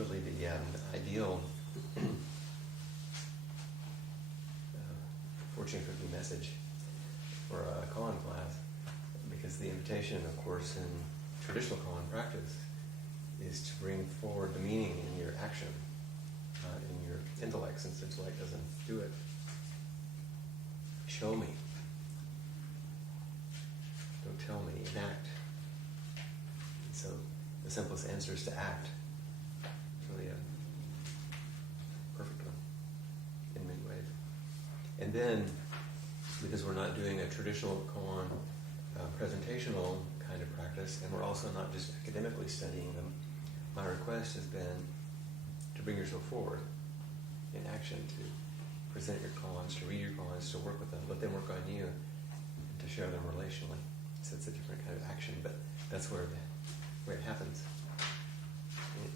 really the ideal fortune cookie message for a koan class, because the invitation, of course, in traditional koan practice is to bring forward the meaning in your action, in your intellect, since intellect doesn't do it. Show me. Don't tell me, enact. And so the simplest answer is to act. It's really a perfect one in many ways. And then, because we're not doing a traditional koan presentational kind of practice, and we're also not just academically studying them, my request has been to bring yourself forward in action, to present your koans, to read your koans, to work with them, let them work on you, and to share them relationally. So it's a different kind of action, but that's where it happens, in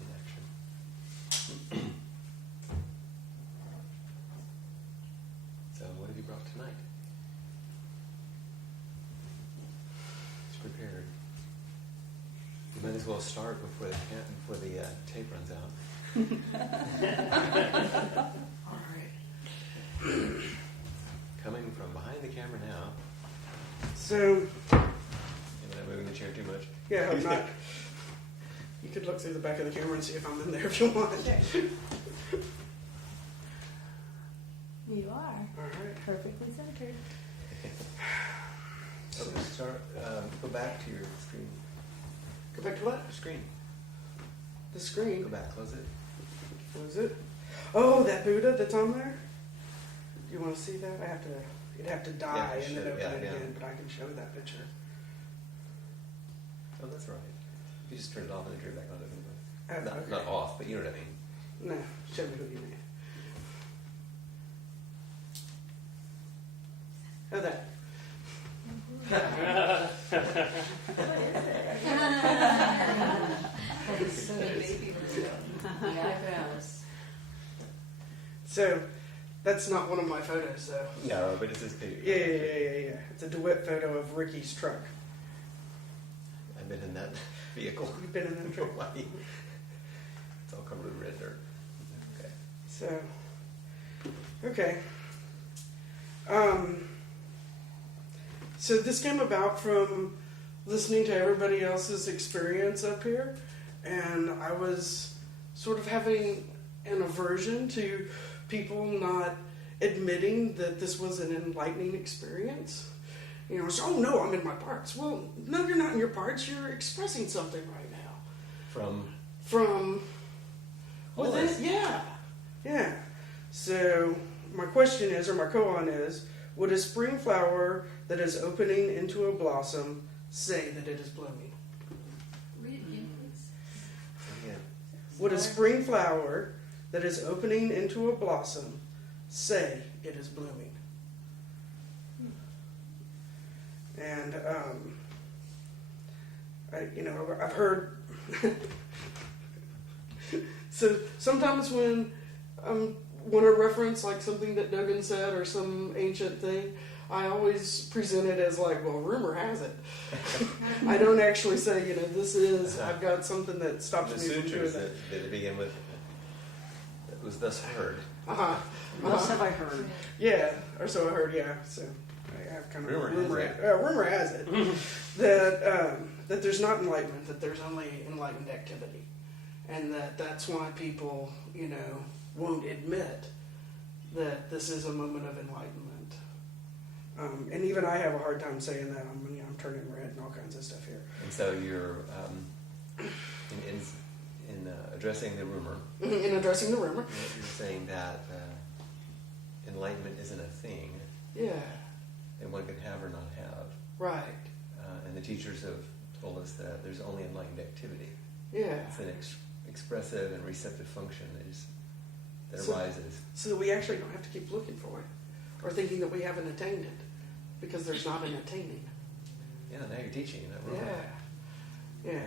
action. So what have you brought tonight? It's prepared. You might as well start before the tape runs out. All right. Coming from behind the camera now. So, You're not moving the chair too much. yeah, I'm not. You could look through the back of the camera and see if I'm in there if you want. Sure. You are. All right. Perfectly centered. Okay, start. Go back to your screen. Go back to what? Screen. The screen. Go back. Close it. What is it? Oh, that Buddha that's on there? Do you want to see that? You'd have to die and then open it again, but I can show that picture. Oh, that's right. You just turn it off and then turn it back on anyway. Okay. Not off, but you know what I mean. No, show me who you mean. Oh, that. So, that's not one of my photos, though. No, but it's this picture. Yeah. It's a DeWitt photo of Ricky's truck. I've been in that vehicle. You've been in that truck? It's all covered with red dirt. Okay. Okay. So this came about from listening to everybody else's experience up here, and I was sort of having an aversion to people not admitting that this was an enlightening experience. You know, so, oh no, I'm in my parts. Well, no, you're not in your parts. You're expressing something right now. From within, yeah. So my question is, or my koan is, would a spring flower that is opening into a blossom say that it is blooming? Read it again, please. Again. Would a spring flower that is opening into a blossom say it is blooming? And I've heard. So sometimes when I want to reference like something that Duggan said or some ancient thing, I always present it as like, well, rumor has it. I don't actually say, this is. I've got something that stops The me from doing sutras that. that begin with, it was thus heard. Thus have I heard. Yeah, or so I heard. Yeah, so I have kind of rumor has it that there's not enlightenment, that there's only enlightened activity, and that's why people won't admit that this is a moment of enlightenment. And even I have a hard time saying that. I'm turning red and all kinds of stuff here. And so you're in addressing the rumor. In addressing the rumor, You're saying that enlightenment isn't a thing. yeah, And one can have or not have. right, And the teachers have told us that there's only enlightened activity. yeah. It's an expressive and receptive function that arises. So that we actually don't have to keep looking for it, or thinking that we haven't attained it, because there's not an attaining. Yeah, now you're teaching. Isn't that right? Yeah.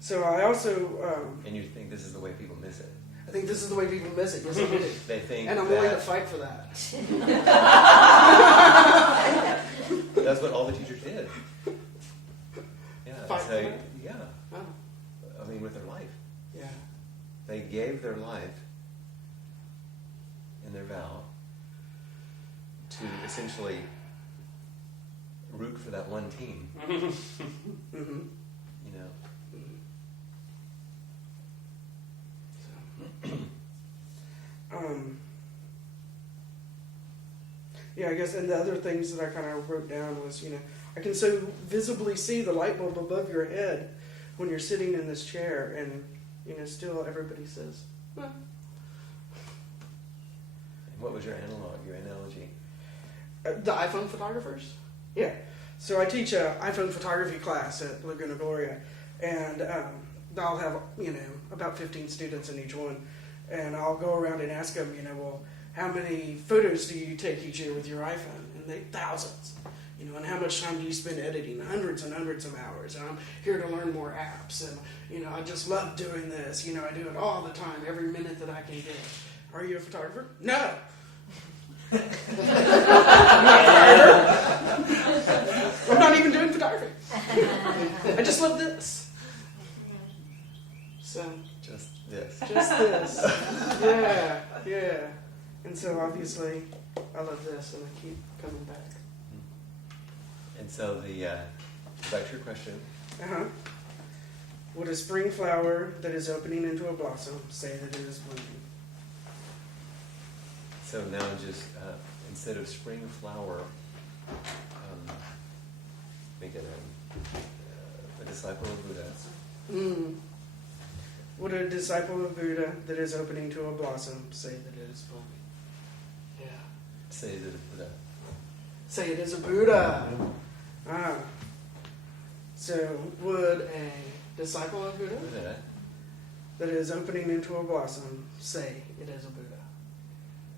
So I also And you think this is the way people miss it. I think this is the way people miss it. Yes, I do. They think And I'm willing to fight for that. That's what all the teachers did. Yeah. Fight So, for that? yeah. Oh, I mean, with their life. yeah. gave their life in their vow to essentially root for that one team. Mm-hmm. You know. Yeah, I guess, and the other things that I kind of wrote down was, I can so visibly see the light bulb above your head when you're sitting in this chair, and, still everybody says, well. And what was your analogy? The iPhone photographers? Yeah. So I teach an iPhone photography class at Laguna Gloria, and I'll have, about 15 students in each one, and I'll go around and ask them, well, how many photos do you take each year with your iPhone? And they thousands. And how much time do you spend editing? Hundreds and hundreds of hours. And I'm here to learn more apps. And, I just love doing this. I do it all the time, every minute that I can get. Are you a photographer? No. I'm not even doing photography. I just love this. So. Just this. Just this. Yeah. And so obviously, I love this, and I keep coming back. And so back to your question. Uh-huh. Would a spring flower that is opening into a blossom say that it is blooming? So now just, instead of spring flower, make it a disciple of Buddha. Mm. Would a disciple of Buddha that is opening to a blossom say that it is blooming? Yeah. Say that it's Buddha. Say it is a Buddha. Ah. So would a disciple of Buddha Buddha. that is opening into a blossom say it is a Buddha?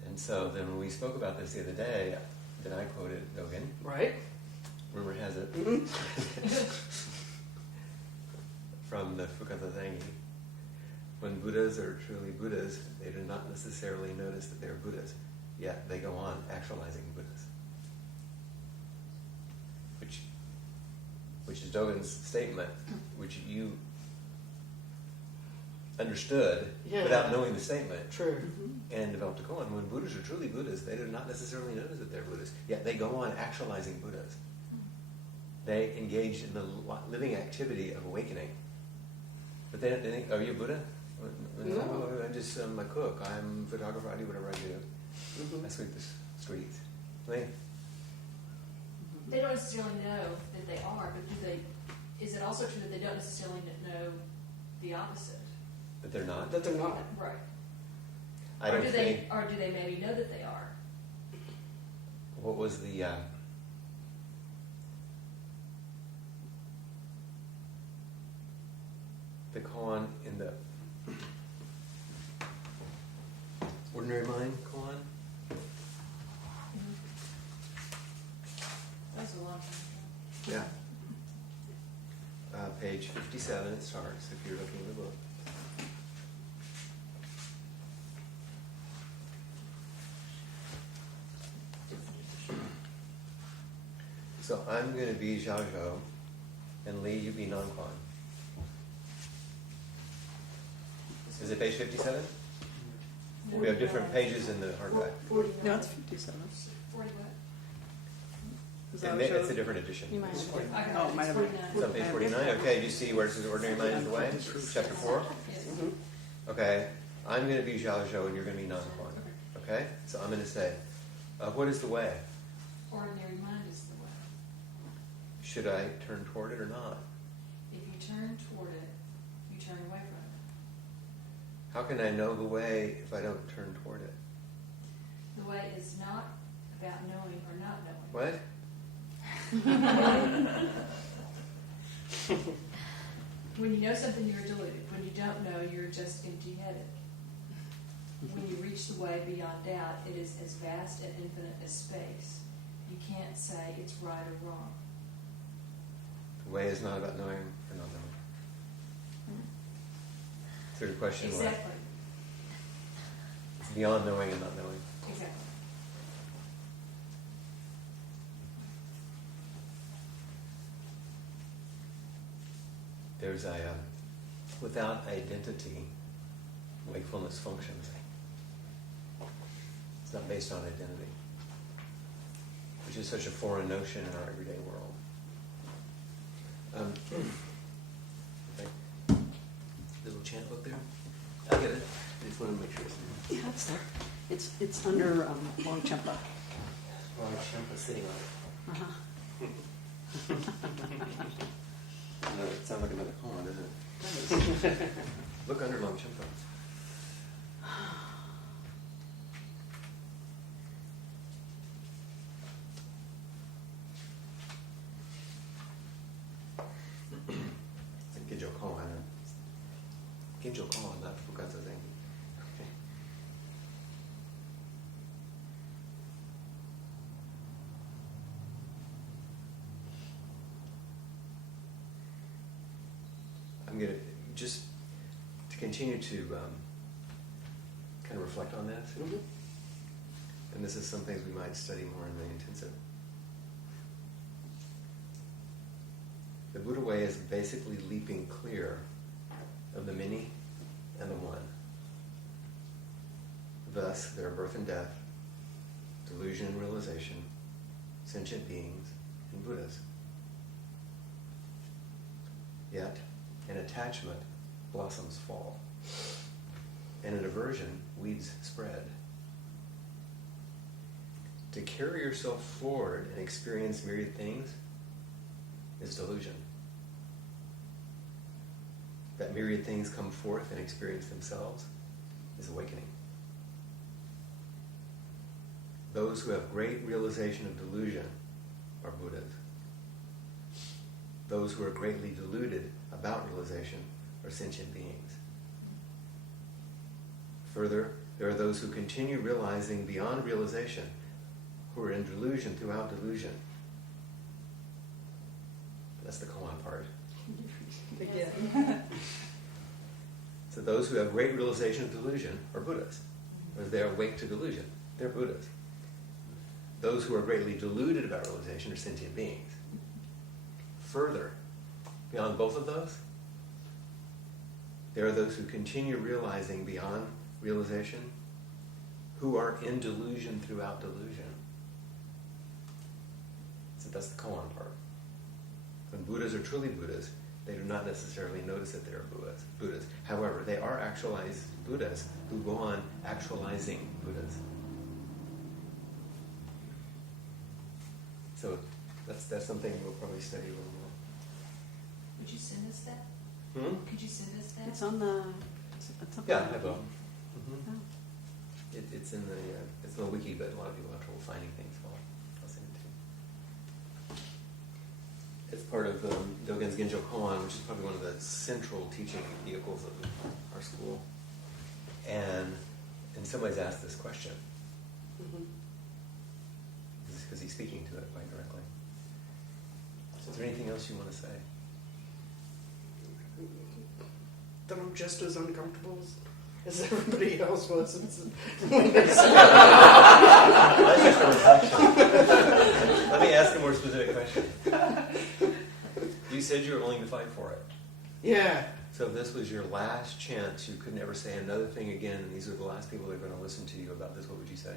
And so then when we spoke about this the other day, then I quoted Dogen. Right? Rumor has it. Mm-hmm. From the Fukata Zangi. When Buddhas are truly Buddhas, they do not necessarily notice that they're Buddhas, yet they go on actualizing Buddhas. Which is Dogen's statement, which you understood without knowing the statement. True. And developed a koan. When Buddhas are truly Buddhas, they do not necessarily notice that they're Buddhas, yet they go on actualizing Buddhas. They engage in the living activity of awakening. But they think, are you a Buddha? No, I'm a cook. I'm a photographer. I do whatever I do. Mm-hmm. I sweep the streets. Like, They don't necessarily know that they are, but is it also true that they don't necessarily know the opposite? that they're not. That they're not. Right. I don't think. Or do they maybe know that they are? What was the? The koan in the ordinary mind koan. That was a long time ago. Yeah. Page 57 it starts, if you're looking at the book. So I'm going to be Zhao Zhou, and Li, you be Non-Quan. Is it page 57? We have different pages in the hardback. No, it's 57. 40 what? Is that what It's a different edition. You might have Okay, Oh, it might have been. 49. It's on page 49. Okay, do you see where it says ordinary mind is the way? Chapter 4? Yes. Okay, I'm going to be Zhao Zhou and you're going to be Non-Quan. Okay? So I'm going to say, what is the way? Ordinary mind is the way. Should I turn toward it or not? If you turn toward it, you turn away from it. How can I know the way if I don't turn toward it? The way is not about knowing or not knowing. What? When you know something, you're deluded. When you don't know, you're just empty-headed. When you reach the way beyond doubt, it is as vast and infinite as space. You can't say it's right or wrong. The way is not about knowing or not knowing. So your question was, Exactly. it's beyond knowing and not knowing. Exactly. There's a, without identity, wakefulness functions. It's not based on identity, which is such a foreign notion in our everyday world. Okay. Little chant book there? I get it. I just want to make sure it's there. Yeah, it's there. It's under Long Champa. Well, Shampa's sitting on it. Uh-huh. No, it sounds like another koan, doesn't it? Look under Long Champa. Genjo koan. Genjo koan, not Fukatsu Zengi. Okay. I'm going to just to continue to kind of reflect on that. Mhm. And this is some things we might study more in the intensive. The Buddha way is basically leaping clear of the many and the one. Thus, there are birth and death, delusion and realization, sentient beings, and Buddhas. Yet, in attachment, blossoms fall. And in aversion, weeds spread. To carry yourself forward and experience myriad things is delusion. That myriad things come forth and experience themselves is awakening. Those who have great realization of delusion are Buddhas. Those who are greatly deluded about realization are sentient beings. Further, there are those who continue realizing beyond realization, who are in delusion throughout delusion. That's the koan part. Again. So those who have great realization of delusion are Buddhas. Or they're awake to delusion. They're Buddhas. Those who are greatly deluded about realization are sentient beings. Further, beyond both of those, there are those who continue realizing beyond realization, who are in delusion throughout delusion. So that's the koan part. When Buddhas are truly Buddhas, they do not necessarily notice that they are Buddhas. However, they are actualized Buddhas who go on actualizing Buddhas. So that's something we'll probably study a little more. Would you send us that? Could you send us that? It's on the. It's up Yeah, on I the will. wiki. Oh. It's in the wiki, but a lot of people have trouble finding things. I'll send it to you. It's part of Dogen's Genjo Koan, which is probably one of the central teaching vehicles of our school. And in some ways asked this question. Because he's speaking to it quite directly. So is there anything else you want to say? That I'm just as uncomfortable as everybody else was. That's just a reflection. Let me ask a more specific question. You said you were willing to fight for it. Yeah. So if this was your last chance, you could never say another thing again, and these are the last people that are going to listen to you about this, what would you say?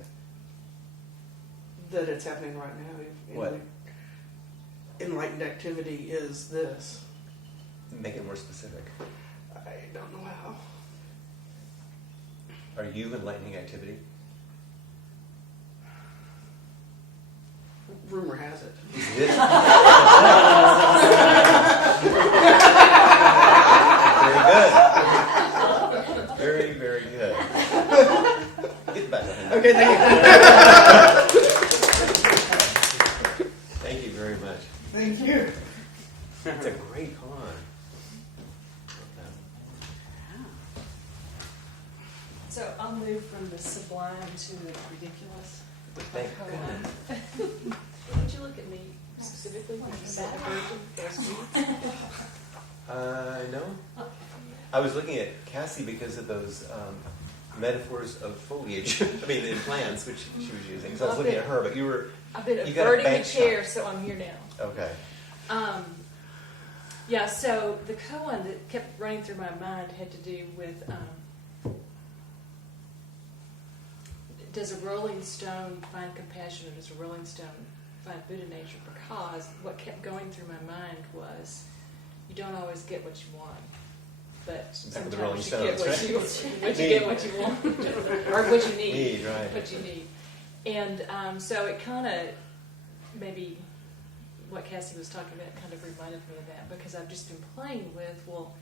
That it's happening right now. What? Enlightened activity is this. Make it more specific. I don't know how. Are you enlightening activity? Rumor has it. Is this? Very good. Very, very good. Get back behind. Okay, thank you. Thank you very much. Thank you. It's a great koan. So I'll move from the sublime to the ridiculous. Thank goodness. Did you look at me specifically when you said aversion? No. I was looking at Cassie because of those metaphors of foliage. I mean, the plants, which she was using. So I was looking at her, but you were. I've been You got a averting the bank chair, shot. so I'm here now. Okay. Yeah, so the koan that kept running through my mind had to do with does a rolling stone find compassion, or does a rolling stone find Buddha nature? Because what kept going through my mind was, you don't always get what you want, but Back with the Rolling sometimes you get Stones, what you get what you want, or what you need, right. what you need. And so it kind of, maybe what Cassie was talking about kind of reminded me of that, because I've just been playing with, well,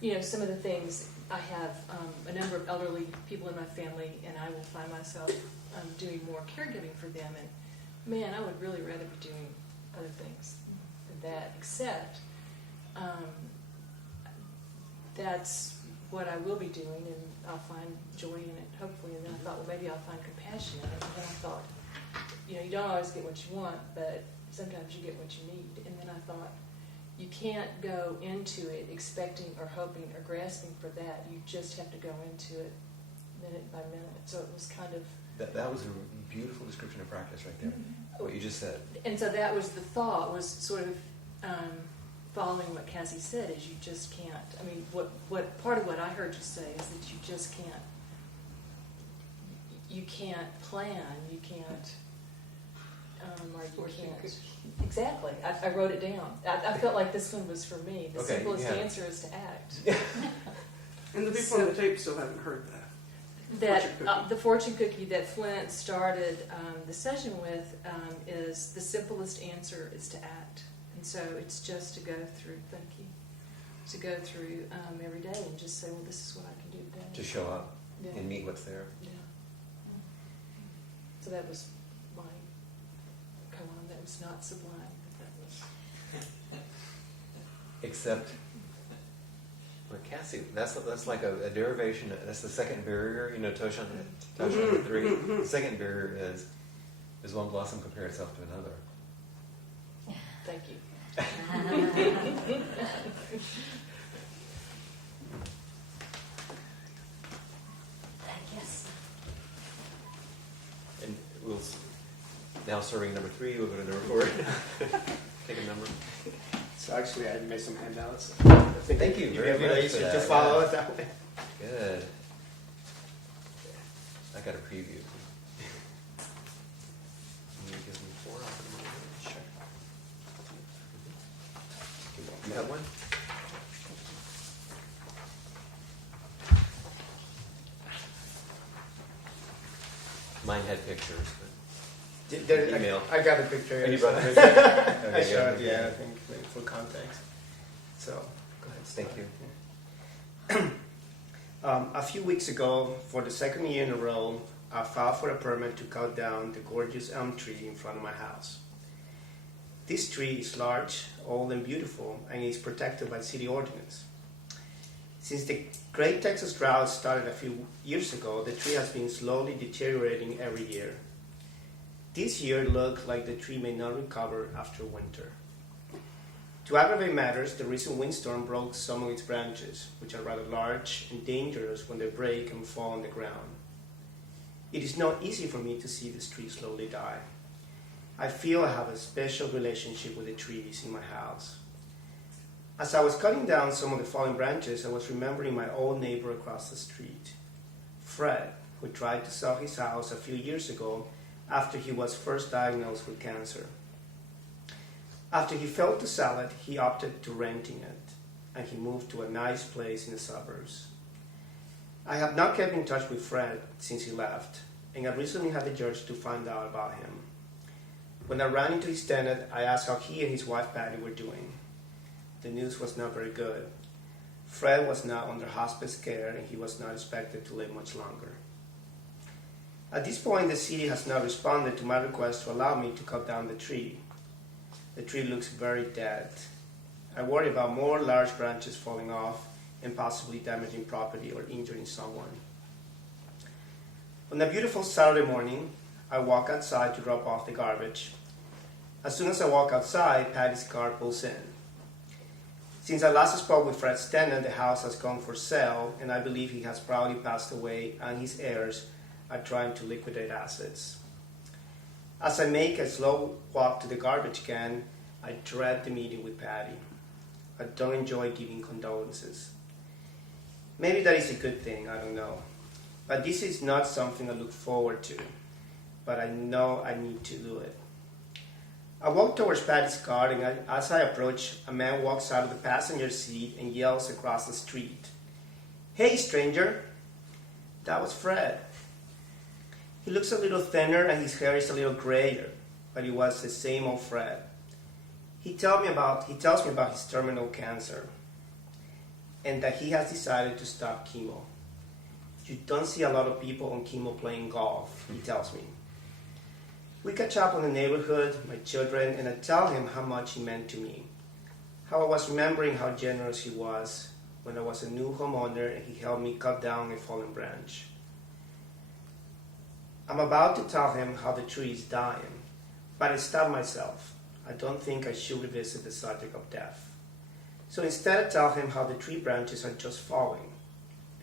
you know, some of the things. I have a number of elderly people in my family, and I will find myself doing more caregiving for them. And man, I would really rather be doing other things than that, except that's what I will be doing, and I'll find joy in it, hopefully. And then I thought, well, maybe I'll find compassion in it. And then I thought, you know, you don't always get what you want, but sometimes you get what you need. And then I thought, you can't go into it expecting or hoping or grasping for that. You just have to go into it minute by minute. So it was kind of... That was a beautiful description of practice right there, what you just said. And so that was the thought, was sort of following what Cassie said, is you just can't... I mean, what part of what I heard you say is that you just can't... You can't plan, you can't... or you can't... Exactly. I wrote it down. I felt like this one was for me. The simplest answer is to act. And the people on the tape still haven't heard that. The fortune cookie that Flint started the session with is the simplest answer is to act. And so it's just to go through, thank you, to go through every day and just say, well, this is what I can do today. To show up and meet what's there. Yeah. So that was my koan. That was not sublime, but that was... Except, what Cassie, that's like a derivation. That's the second barrier. You know, Toshan number 3. The second barrier is one blossom compare itself to another. Thank you. I guess. And we'll now serving number 3. We'll go to number 4. Take a number. So actually, I made some handouts. Thank you very It'd be much easier for to that, follow yeah. it that way. Good. I got a preview. Can you give me 4? I'll put them over. Sure. You have one? Mine had pictures, but email. I got a picture. And you brought the so- picture? I Okay, showed, good. yeah, I think for context. So, go ahead. Thank you. A few weeks ago, for the second year in a row, I filed for a permit to cut down the gorgeous elm tree in front of my house. This tree is large, old and beautiful, and is protected by city ordinance. Since the Great Texas Drought started a few years ago, the tree has been slowly deteriorating every year. This year looked like the tree may not recover after winter. To aggravate matters, the recent windstorm broke some of its branches, which are rather large and dangerous when they break and fall on the ground. It is not easy for me to see this tree slowly die. I feel I have a special relationship with the trees in my house. As I was cutting down some of the fallen branches, I was remembering my old neighbor across the street, Fred, who tried to sell his house a few years ago after he was first diagnosed with cancer. After he failed to sell it, he opted to renting it, and he moved to a nice place in the suburbs. I have not kept in touch with Fred since he left, and I recently had the urge to find out about him. When I ran into his tenant, I asked how he and his wife Patty were doing. The news was not very good. Fred was now under hospice care, and he was not expected to live much longer. At this point, the city has not responded to my request to allow me to cut down the tree. The tree looks very dead. I worry about more large branches falling off and possibly damaging property or injuring someone. On a beautiful Saturday morning, I walk outside to drop off the garbage. As soon as I walk outside, Patty's car pulls in. Since I last spoke with Fred's tenant, the house has gone for sale, and I believe he has probably passed away, and his heirs are trying to liquidate assets. As I make a slow walk to the garbage can, I dread the meeting with Patty. I don't enjoy giving condolences. Maybe that is a good thing, I don't know. But this is not something I look forward to, but I know I need to do it. I walk towards Patty's car, and as I approach, a man walks out of the passenger seat and yells across the street, "Hey, stranger!" That was Fred. He looks a little thinner and his hair is a little grayer, but he was the same old Fred. He tells me about his terminal cancer and that he has decided to stop chemo. You don't see a lot of people on chemo playing golf, he tells me. We catch up on the neighborhood, my children, and I tell him how much he meant to me. How I was remembering how generous he was when I was a new homeowner and he helped me cut down a fallen branch. I'm about to tell him how the tree is dying, but I stop myself. I don't think I should revisit the subject of death. So instead I tell him how the tree branches are just falling.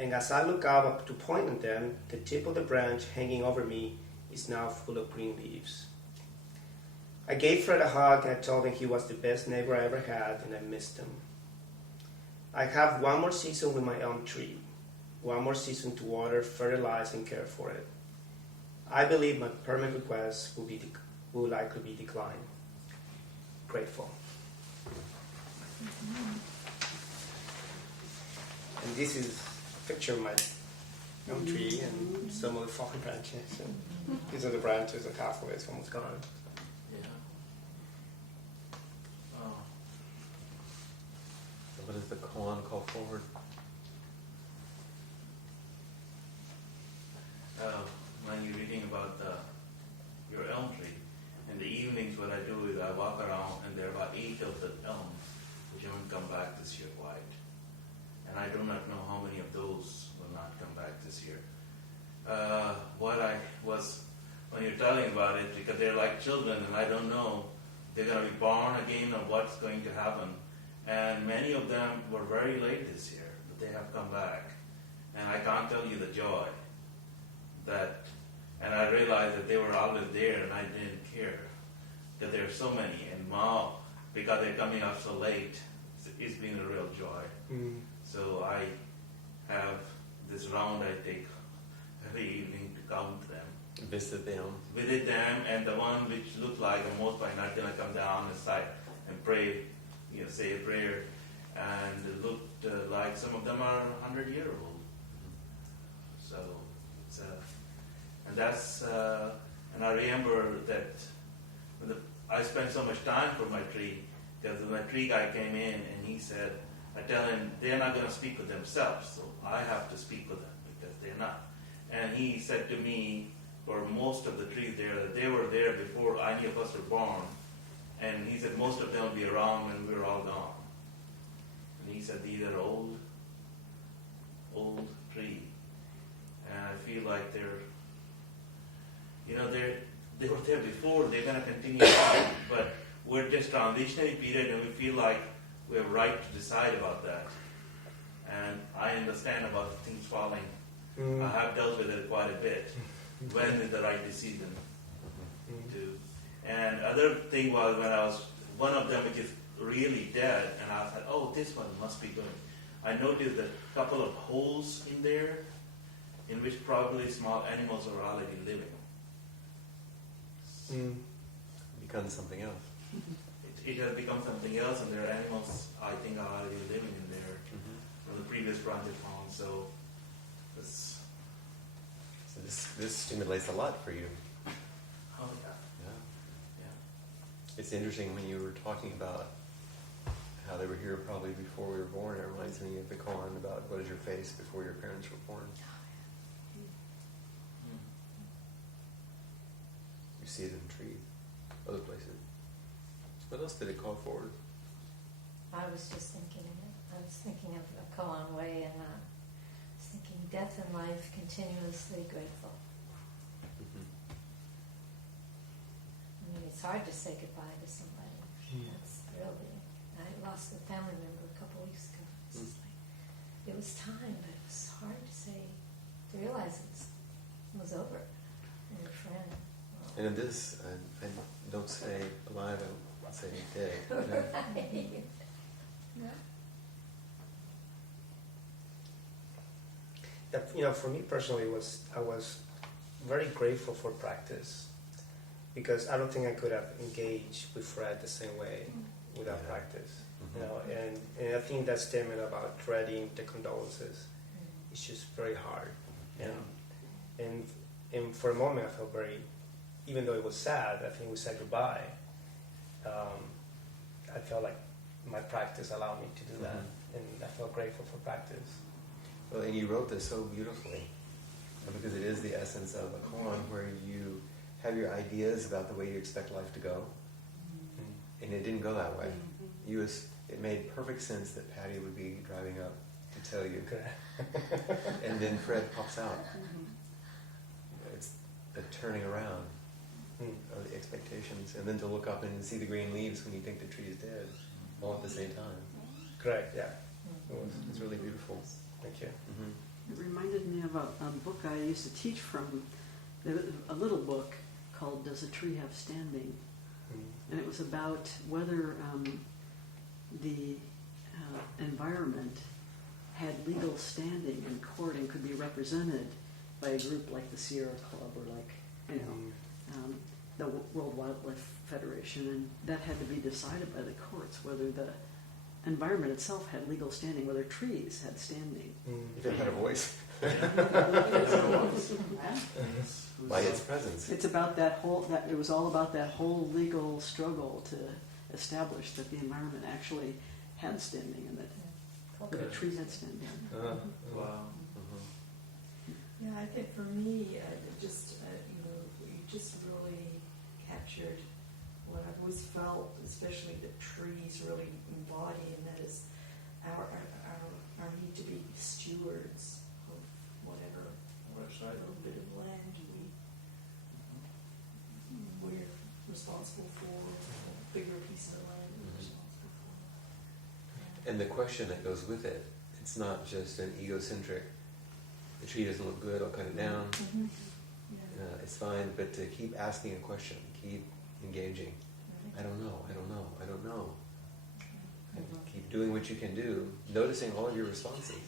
And as I look up to point at them, the tip of the branch hanging over me is now full of green leaves. I gave Fred a hug and I told him he was the best neighbor I ever had and I missed him. I have one more season with my elm tree, one more season to water, fertilize, and care for it. I believe my permit request will likely be declined. Grateful. And this is a picture of my elm tree and some of the fallen branches. And these are the branches that half of it's almost gone. Yeah. Oh. So what does the koan call forward? When you're reading about your elm tree, in the evenings what I do is I walk around and there are about 8 of the elms which haven't come back this year quite. And I do not know how many of those will not come back this year. When you're telling about it, because they're like children and I don't know, they're going to be born again or what's going to happen. And many of them were very late this year, but they have come back. And I can't tell you the joy and I realized that they were always there and I didn't care that there are so many. And now, because they're coming up so late, it's been a real joy. Mm. So I have this round I take every evening to count them. Visit them. Visit them, and the one which looked like the most by not going to come down and side and pray, say a prayer, and it looked like some of them are 100-year-old. So it's and that's and I remember that I spent so much time for my tree because my tree guy came in and he said, I tell him they're not going to speak with themselves, so I have to speak with them because they're not. And he said to me, for most of the trees there, that they were there before any of us were born. And he said most of them will be around when we're all gone. And he said these are old trees. And I feel like they were there before, they're going to continue on. But we're just transitionary period and we feel like we have right to decide about that. And I understand about things falling. Mm. I have dealt with it quite a bit. When is the right decision to? And other thing was when I was, one of them which is really dead, and I thought, oh, this one must be good. I noticed a couple of holes in there in which probably small animals are already living. Mm. Becomes something else. It has become something else, and there are animals I think are already living in there from the previous branch pond. So it's So this stimulates a lot for you. oh yeah. Yeah. It's interesting when you were talking about how they were here probably before we were born. It reminds me of the koan about what is your face before your parents were born. You see it in trees, other places. What else did it call forward? I was just thinking of it. I was thinking of a koan way, and I was thinking death and life continuously grateful. Mm-hmm. I mean, it's hard to say goodbye to somebody. That's really. I lost a family member a couple weeks ago. It's just like, it was time, but it was hard to say, to realize it was over. And your friend. Well, And in this, I don't say alive, I say dead. You know? right. Yeah. for me personally, I was very grateful for practice, because I don't think I could have engaged with Fred the same way without practice. And I think that statement about dreading the condolences is just very hard. And for a moment I felt very, even though it was sad, I think we said goodbye. I felt like my practice allowed me to do that, and I felt grateful for practice. Well, and you wrote this so beautifully, because it is the essence of a koan, where you have your ideas about the way you expect life to go, and it didn't go that way. It made perfect sense that Patty would be driving up to tell you, and then Fred pops out. It's the turning around of the expectations, and then to look up and see the green leaves when you think the tree is dead, all at the same time. Correct, yeah. It's really beautiful. Thank you. It reminded me of a book I used to teach from, a little book called Does a Tree Have Standing? And it was about whether the environment had legal standing in court and could be represented by a group like the Sierra Club or like, the World Wildlife Federation, and that had to be decided by the courts, whether the environment itself had legal standing, whether trees had standing. If it had a voice. By its presence. It's about it was all about that whole legal struggle to establish that the environment actually had standing and that the trees had standing. Wow. Yeah, I think for me, you just really captured what I've always felt, especially that trees really embody, and that is our need to be stewards of whatever little bit of land we're responsible for, a bigger piece of the land we're responsible for. And the question that goes with it, it's not just an egocentric, the tree doesn't look good, I'll cut it down. It's fine, but to keep asking a question, keep engaging. I don't know. And keep doing what you can do, noticing all of your responses.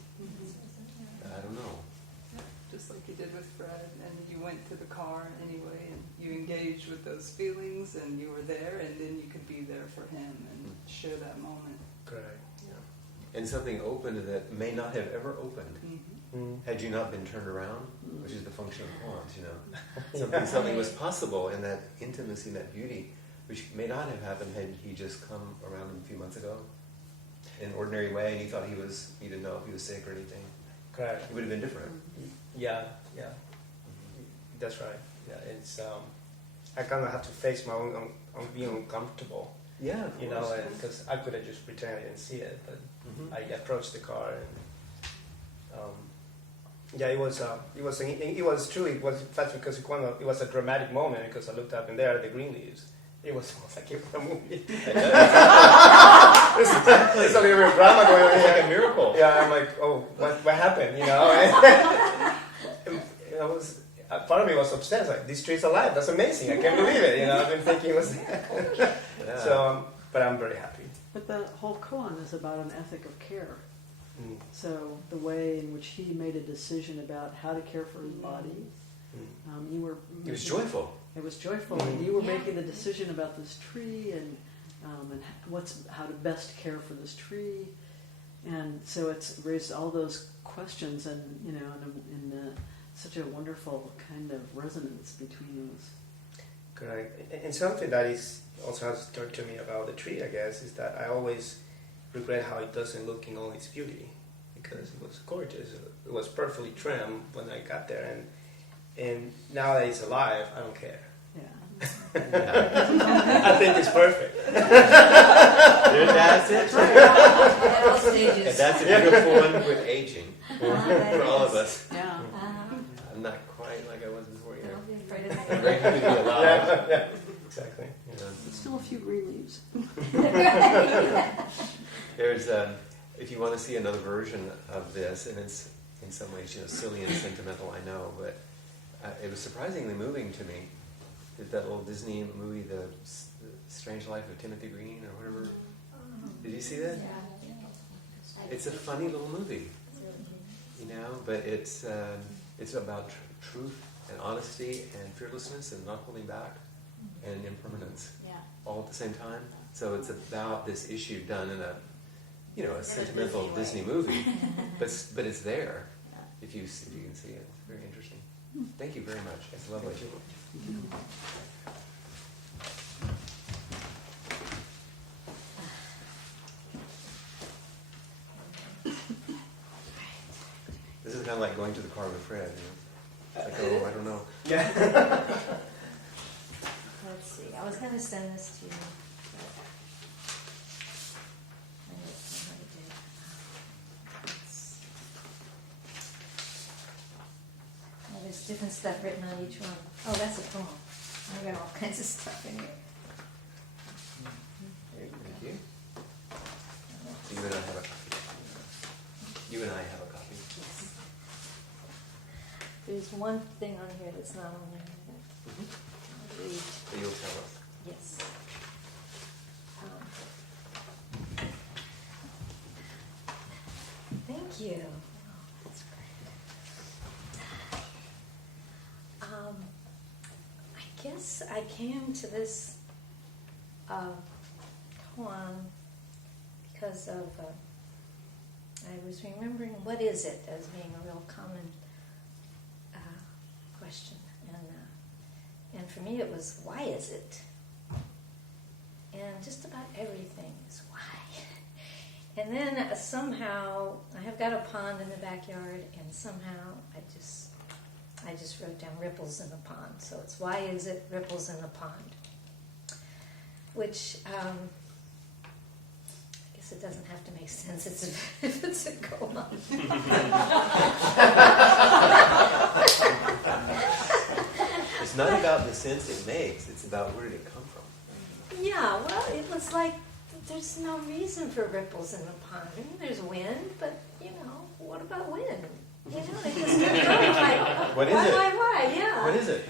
I don't know. Just like you did with Fred, and you went to the car anyway, and you engaged with those feelings, and you were there, and then you could be there for him and share that moment. Correct. And something opened that may not have ever opened had you not been turned around, which is the function of Koans, Something was possible in that intimacy, in that beauty, which may not have happened had he just come around a few months ago in an ordinary way, and he thought he didn't know if he was sick or anything. Correct. It would have been different. Yeah. That's right. Yeah, it's I kind of have to face my own being uncomfortable. Yeah, because I could have just pretended I didn't see it, but I approached the car and it was true. It was that's because it was a dramatic moment, because I looked up and there are the green leaves. It was almost like a movie. There's a little bit of drama going on. It's like a miracle. Yeah, I'm like, oh, what happened? Part of me was obsessed. Like, this tree's alive. That's amazing. I can't believe it. I've been thinking it was. So, but I'm very happy. But the whole koan is about an ethic of care. So the way in which he made a decision about how to care for his body, It was joyful. It was joyful, and you were making the decision about this tree and how to best care for this tree, and so it's raised all those questions, and in such a wonderful kind of resonance between those. Correct. And something that also has occurred to me about the tree, I guess, is that I always regret how it doesn't look in all its beauty, because it was gorgeous. It was perfectly trimmed when I got there, and now that it's alive, I don't care. Yeah. I think it's perfect. That's it. At all stages. And that's a beautiful one with aging for all of us. Yeah. I'm not quite like I was before you. Don't be afraid of I'm very happy to be alive. Yeah, exactly. But still a few green leaves. There's, if you want to see another version of this, and it's in some ways silly and sentimental, I know, but it was surprisingly moving to me. That little Disney movie, The Strange Life of Timothy Green, or whatever. Did you see that? Yeah. It's a funny little movie. But it's about truth and honesty and fearlessness and not holding back and impermanence Yeah. all at the same time. So it's about this issue done in a sentimental Disney movie, but it's there if you can see it. It's very interesting. Thank you very much. It's lovely. This is kind of like going to the car with Fred. It's like, oh, I don't know. Yeah. Let's see. I was going to send this to you. But I don't know how to do it. There's different stuff written on each one. Oh, that's a poem. I've got all kinds of stuff in here. There you Thank go. you. So you and I have a copy. You and I have a copy. Yes. There's one thing on here that's not on there. Mm-hmm. I'll read. So you'll tell us. Yes. Thank you. Oh, that's great. I guess I came to this koan because of I was remembering what is it as being a real common question, and for me it was why is it, and just about everything is why. And then somehow I have got a pond in the backyard, and somehow I just wrote down ripples in the pond. So it's why is it ripples in the pond, which I guess it doesn't have to make sense if it's a koan. It's not about the sense it makes, it's about where did it come from. Yeah, well, it was like there's no reason for ripples in the pond. I mean, there's wind, but what about wind? It just like, What is it? Why? Yeah. What is it?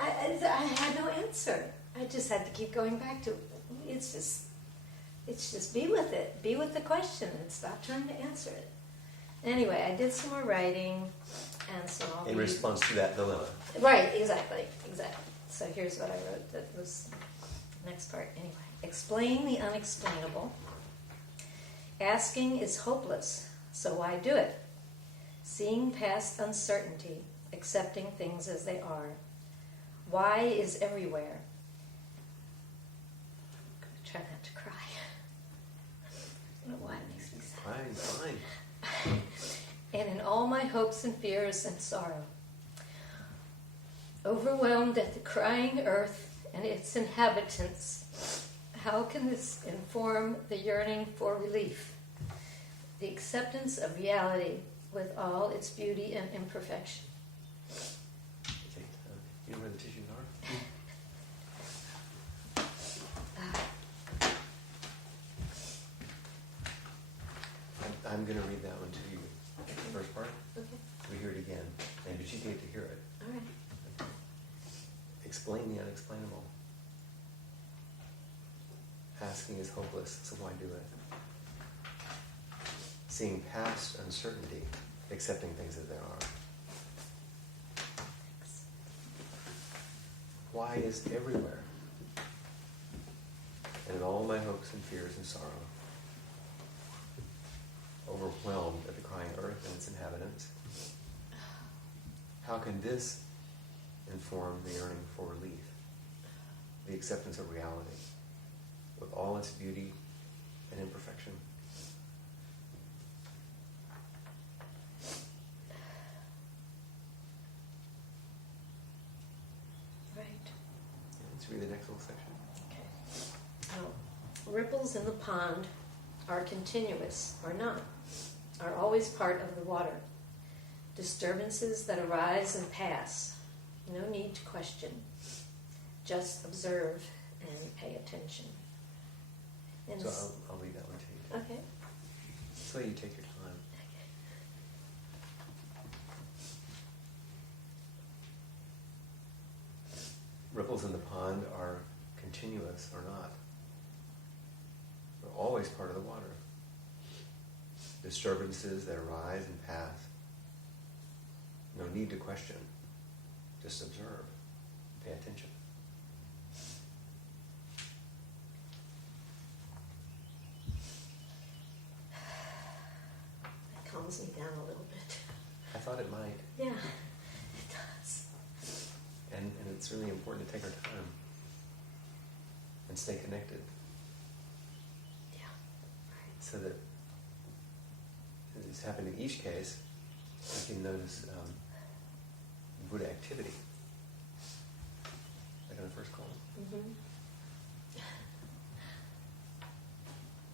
I had no answer. I just had to keep going back to it's just be with it, be with the question, and stop trying to answer it. Anyway, I did some more writing, and so I'll In read- response to that dilemma. Right, exactly. So here's what I wrote. That was the next part. Anyway, explain the unexplainable. Asking is hopeless, so why do it? Seeing past uncertainty, accepting things as they are. Why is everywhere. I'm going to try not to cry. I don't know why it makes me sad. Fine, fine. And in all my hopes and fears and sorrow. Overwhelmed at the crying earth and its inhabitants, how can this inform the yearning for relief? The acceptance of reality with all its beauty and imperfection. You know where the tissues are? I'm going to read that one to you. The first part. Okay. We hear it again. Maybe you get to hear it. All right. Explain the unexplainable. Asking is hopeless, so why do it? Seeing past uncertainty, accepting things as they are. Why is everywhere? And in all my hopes and fears and sorrow. Overwhelmed at the crying earth and its inhabitants. How can this inform the yearning for relief? The acceptance of reality, with all its beauty and imperfection. Right. Let's read the next little section. Okay. Ripples in the pond are continuous or not, are always part of the water. Disturbances that arise and pass. No need to question. Just observe and pay attention. And So I'll read that one to you. okay. So you take your time. Ripples in the pond are continuous or not. They're always part of the water. Disturbances that arise and pass No need to question. Just observe. Pay attention. It calms me down a little bit. I thought it might. Yeah, it does. And it's really important to take our time and stay connected. Yeah, right. So that, as it's happened in each case, you can notice Buddha activity. Like in the first column. Mm-hmm.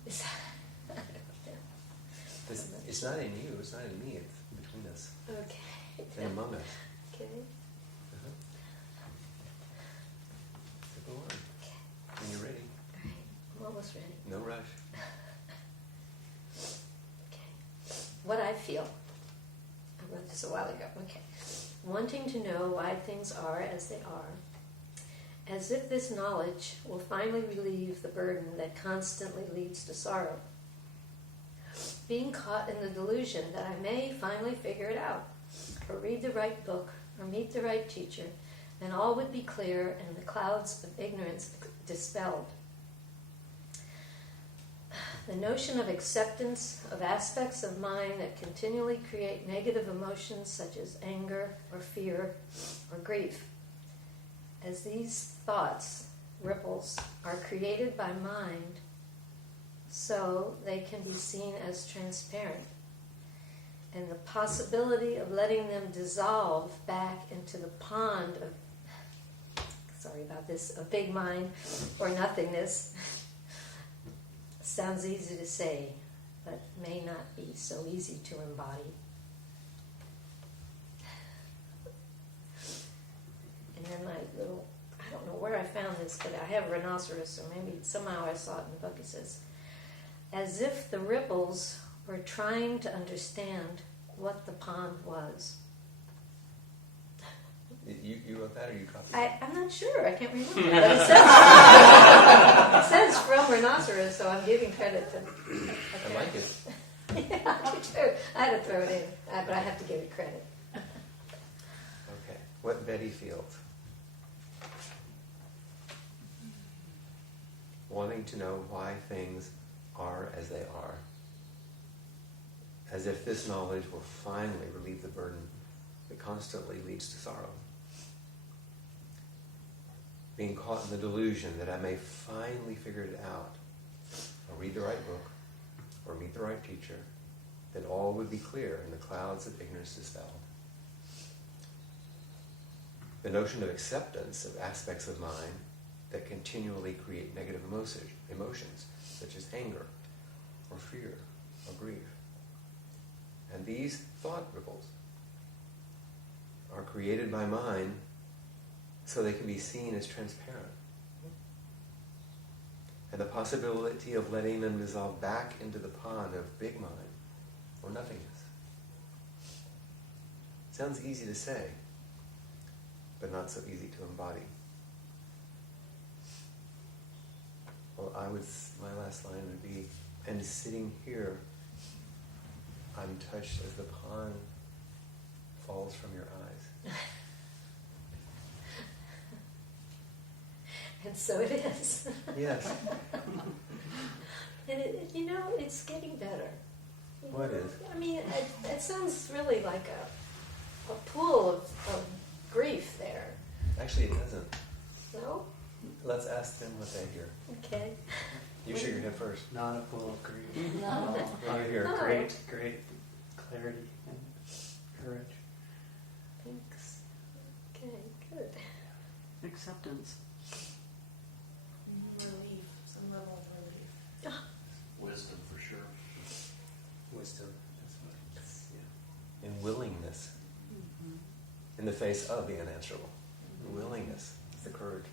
Is that, It's not in you, it's not in me, it's between us okay. and among us. Okay. Uh-huh. So go on. Okay. When you're ready. All right. I'm almost ready. No rush. Okay. What I feel. I wrote this a while ago. Okay. Wanting to know why things are as they are, as if this knowledge will finally relieve the burden that constantly leads to sorrow. Being caught in the delusion that I may finally figure it out, or read the right book, or meet the right teacher, and all would be clear and the clouds of ignorance dispelled. The notion of acceptance of aspects of mind that continually create negative emotions such as anger or fear or grief. As these thoughts, ripples, are created by mind, so they can be seen as transparent. And the possibility of letting them dissolve back into the pond of, sorry about this, of big mind or nothingness sounds easy to say, but may not be so easy to embody. And then my little, I don't know where I found this, but I have a rhinoceros, or maybe somehow I saw it in the book. It says, as if the ripples were trying to understand what the pond was. You wrote that or you copied it? I'm not sure, I can't remember. But it says from rhinoceros, so I'm giving credit to. I like it. Yeah, I do too. I had to throw it in, but I have to give it credit. Okay. What Betty feels. Wanting to know why things are as they are. As if this knowledge will finally relieve the burden that constantly leads to sorrow. Being caught in the delusion that I may finally figure it out, or read the right book, or meet the right teacher, that all would be clear and the clouds of ignorance dispelled. The notion of acceptance of aspects of mind that continually create negative emotions, such as anger, or fear, or grief. And these thought ripples are created by mind so they can be seen as transparent. And the possibility of letting them dissolve back into the pond of big mind or nothingness. Sounds easy to say, but not so easy to embody. Well, my last line would be, and sitting here, I'm touched as the pond falls from your eyes. And so it is. Yes. And it's getting better. What is? I mean, it sounds really like a pool of grief there. Actually, it doesn't. No? Let's ask them what they hear. Okay. You shake your head first. Not a pool of grief. No. I hear. No. Great clarity and courage. Thanks. Okay, good. Acceptance. Relief, some level of relief. Wisdom for sure. Wisdom. That's what. Yeah. And willingness. In the face of the unanswerable. Willingness. It's the courage.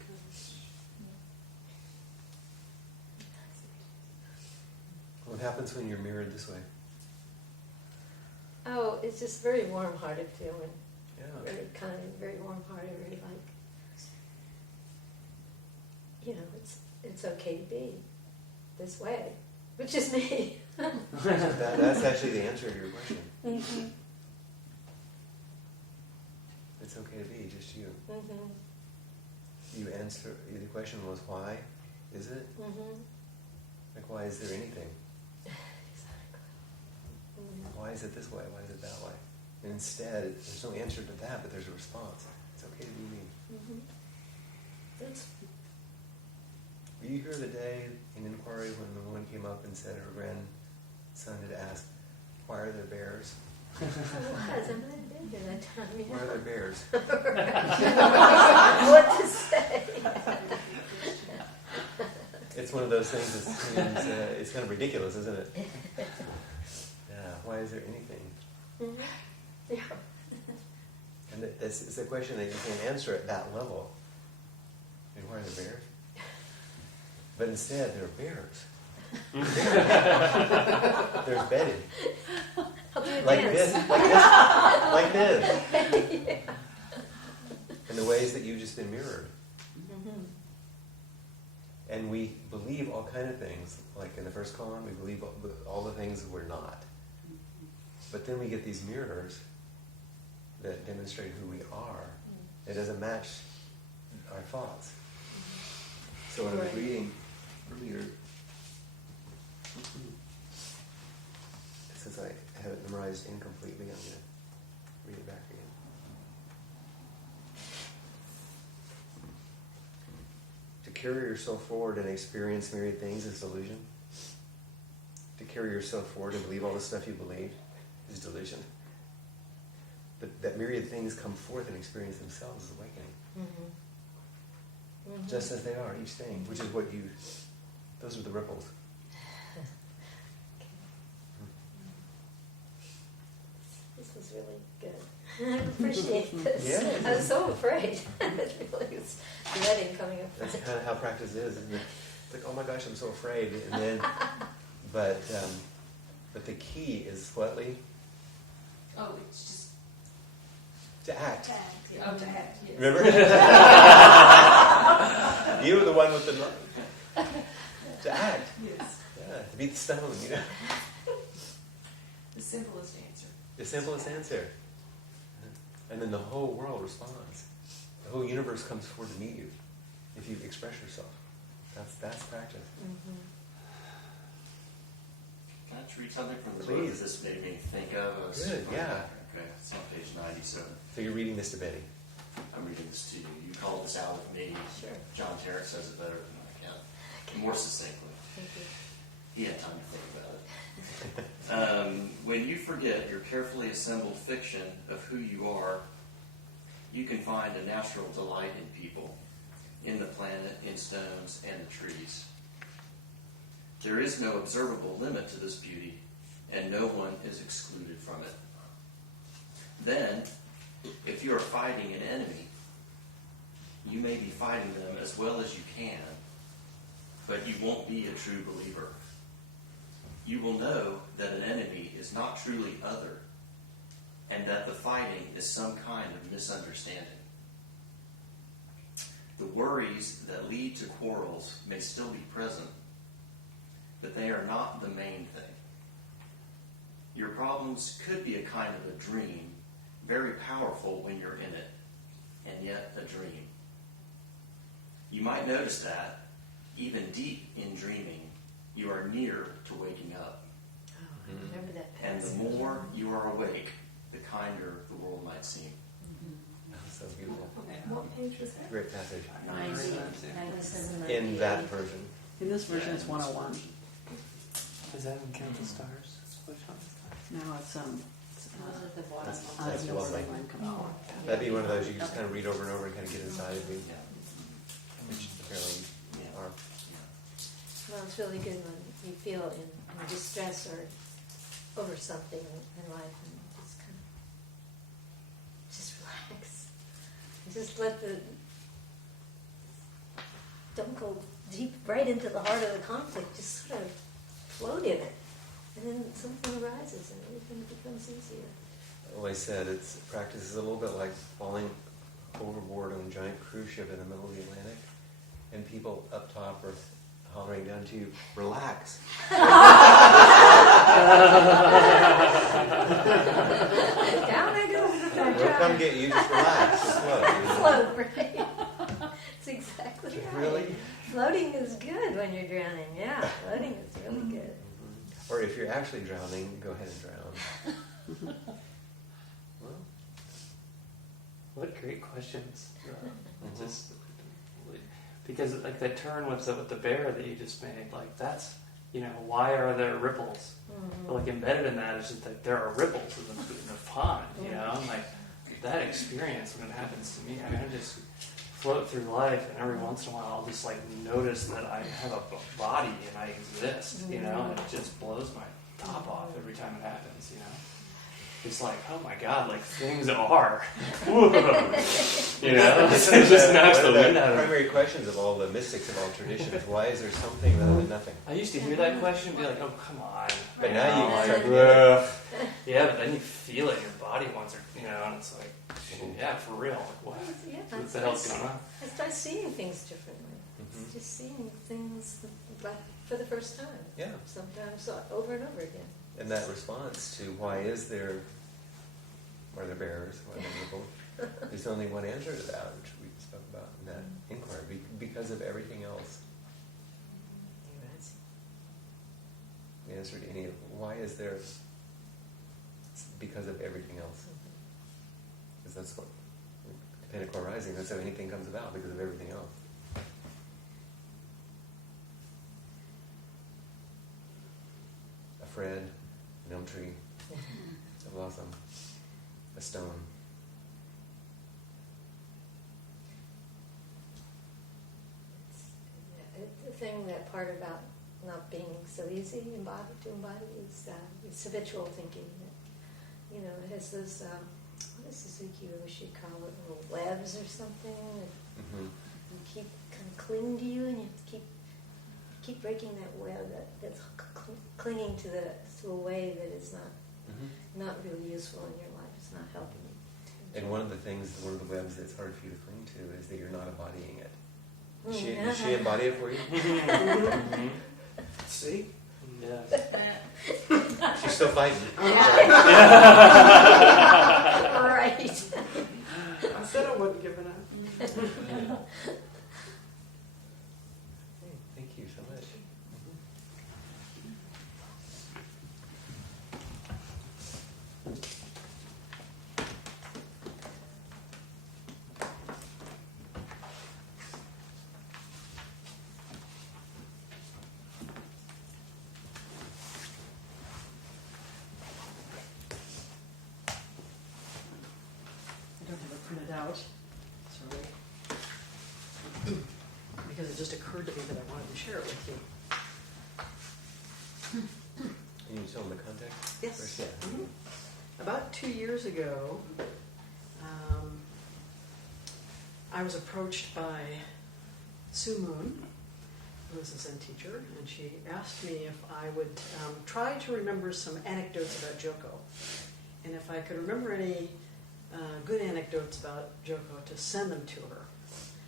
What happens when you're mirrored this way? Oh, it's just very warm-hearted feeling. Yeah. Very kind, very warm-hearted, very it's okay to be this way, which is me. That's actually the answer to your question. Mm-hmm. it's okay to be just you. Mm-hmm. You answer, the question was why is it? Mm-hmm. Like, why is there anything? Exactly. Mm-hmm. Why is it this way? Why is it that way? And instead, there's no answer to that, but there's a response. It's okay to be me. Mm-hmm. That's Were you here the day in inquiry when the woman came up and said her grandson had asked, why are there bears? I might have been here that time. Yeah. Why are there bears? What to say? It's one of those things that seems, it's kind of ridiculous, isn't it? Yeah, why is there anything? Mm-hmm. Yeah. And it's a question that you can't answer at that level. And why are there bears? But instead, there are bears. There's bedding. I'll do a Like dance. this, like this. In the ways that you've just been mirrored. Mm-hmm. And we believe all kind of things. Like in the first koan, we believe all the things we're not. But then we get these mirrors that demonstrate who we are. It doesn't match our thoughts. So when I was reading earlier, since I have it memorized incompletely, I'm going to read it back again. To carry yourself forward and experience myriad things is delusion. To carry yourself forward and believe all the stuff you believe is delusion. But that myriad things come forth and experience themselves as awakening. Mm-hmm. Mm-hmm. Just as they are, each thing, which is what you, those are the ripples. This was really good. I appreciate this. Yeah. I was so afraid. It really was dreading coming up. That's kind of how practice is, isn't it? It's like, oh my gosh, I'm so afraid. And then, but the key is what, Lee? Oh, it's just To act. to act. Yes. Remember? You were the one with the to act. Yes. Yeah, to beat the stone, you know. The simplest answer. The simplest answer. And then the whole world responds. The whole universe comes forward to meet you if you express yourself. That's practice. Mm-hmm. Can I just read something from the book Please. that this made me think of? Good, yeah. Okay, it's on page 97. So you're reading this to Betty. I'm reading this to you. You called this out with me. Sure. John Tarrant says it better than I can. More succinctly. Thank you. He had time to think about it. When you forget your carefully assembled fiction of who you are, you can find a natural delight in people, in the planet, in stones, and the trees. There is no observable limit to this beauty, and no one is excluded from it. Then, if you are fighting an enemy, you may be fighting them as well as you can, but you won't be a true believer. You will know that an enemy is not truly other, and that the fighting is some kind of misunderstanding. The worries that lead to quarrels may still be present, but they are not the main thing. Your problems could be a kind of a dream, very powerful when you're in it, and yet a dream. You might notice that, even deep in dreaming, you are near to waking up. Oh, I remember that And passage. the more you are awake, the kinder the world might seem. That's so beautiful. What page was that? Great passage. 97. In that version. In this version, it's 101. Does that count the stars? Which one is that? No, it's That's lovely. Oh. That'd be one of those you just kind of read over and over and kind of get inside of me. Which apparently are. Well, it's really good when you feel in distress or over something in life and just relax. Just let don't go deep right into the heart of the conflict. Just sort of float in it. And then something arises and everything becomes easier. I always said practice is a little bit like falling overboard on a giant cruise ship in the middle of the Atlantic, and people up top are hollering down to you, relax. Down I go. I try. I'll come get you. Just relax. Just float. Float, right? That's exactly right. Really? Floating is good when you're drowning. Yeah, floating is really good. Or if you're actually drowning, go ahead and drown. Well, What great questions. Just because like the turn with the bear that you just made, like that's, why are there ripples? Mm-hmm. But like embedded in that is just that there are ripples in the pond, and like that experience when it happens to me. I mean, I just float through life, and every once in a while I'll just like notice that I have a body and I exist, and it just blows my top off every time it happens, It's like, oh my God, like things are. Whoa. It just knocks the wind out of me. Primary questions of all the mystics of all traditions. Why is there something rather than nothing? I used to hear that question and be like, oh, come on. But now you like, start ugh. Yeah, but then you feel it in your body once, and it's like, yeah, for real. Like, what? Yeah, What the hell's going on? I start seeing things differently. It's just seeing things like for the first time. Yeah. Sometimes over and over again. And that response to why is there, are there bears, why are there people? There's only one answer to that, which we spoke about in that inquiry, because of everything else. The answer to any of why is there, it's because of everything else. Because that's what, dependent core rising, that's how anything comes about, because of everything else. A thread, an elm tree, a blossom, a stone. The thing, that part about not being so easy to embody is habitual thinking. It has those, what does Suzuki Roshi call it, little webs or something that you keep kind of cling to you, and you have to keep breaking that web that's clinging to a way that is not really useful in your life. It's not helping you. And one of the webs that's hard for you to cling to is that you're not embodying it. Did she embody it for you? See? Yeah. She's still fighting. Right. I said I wasn't giving up. Thank you so much. I don't have it printed out, sorry. Because it just occurred to me that I wanted to share it with you. Can you tell them the context? Yes. First? Yeah. About 2 years ago, I was approached by Sue Moon, who is a Zen teacher, and she asked me if I would try to remember some anecdotes about Joko, and if I could remember any good anecdotes about Joko to send them to her,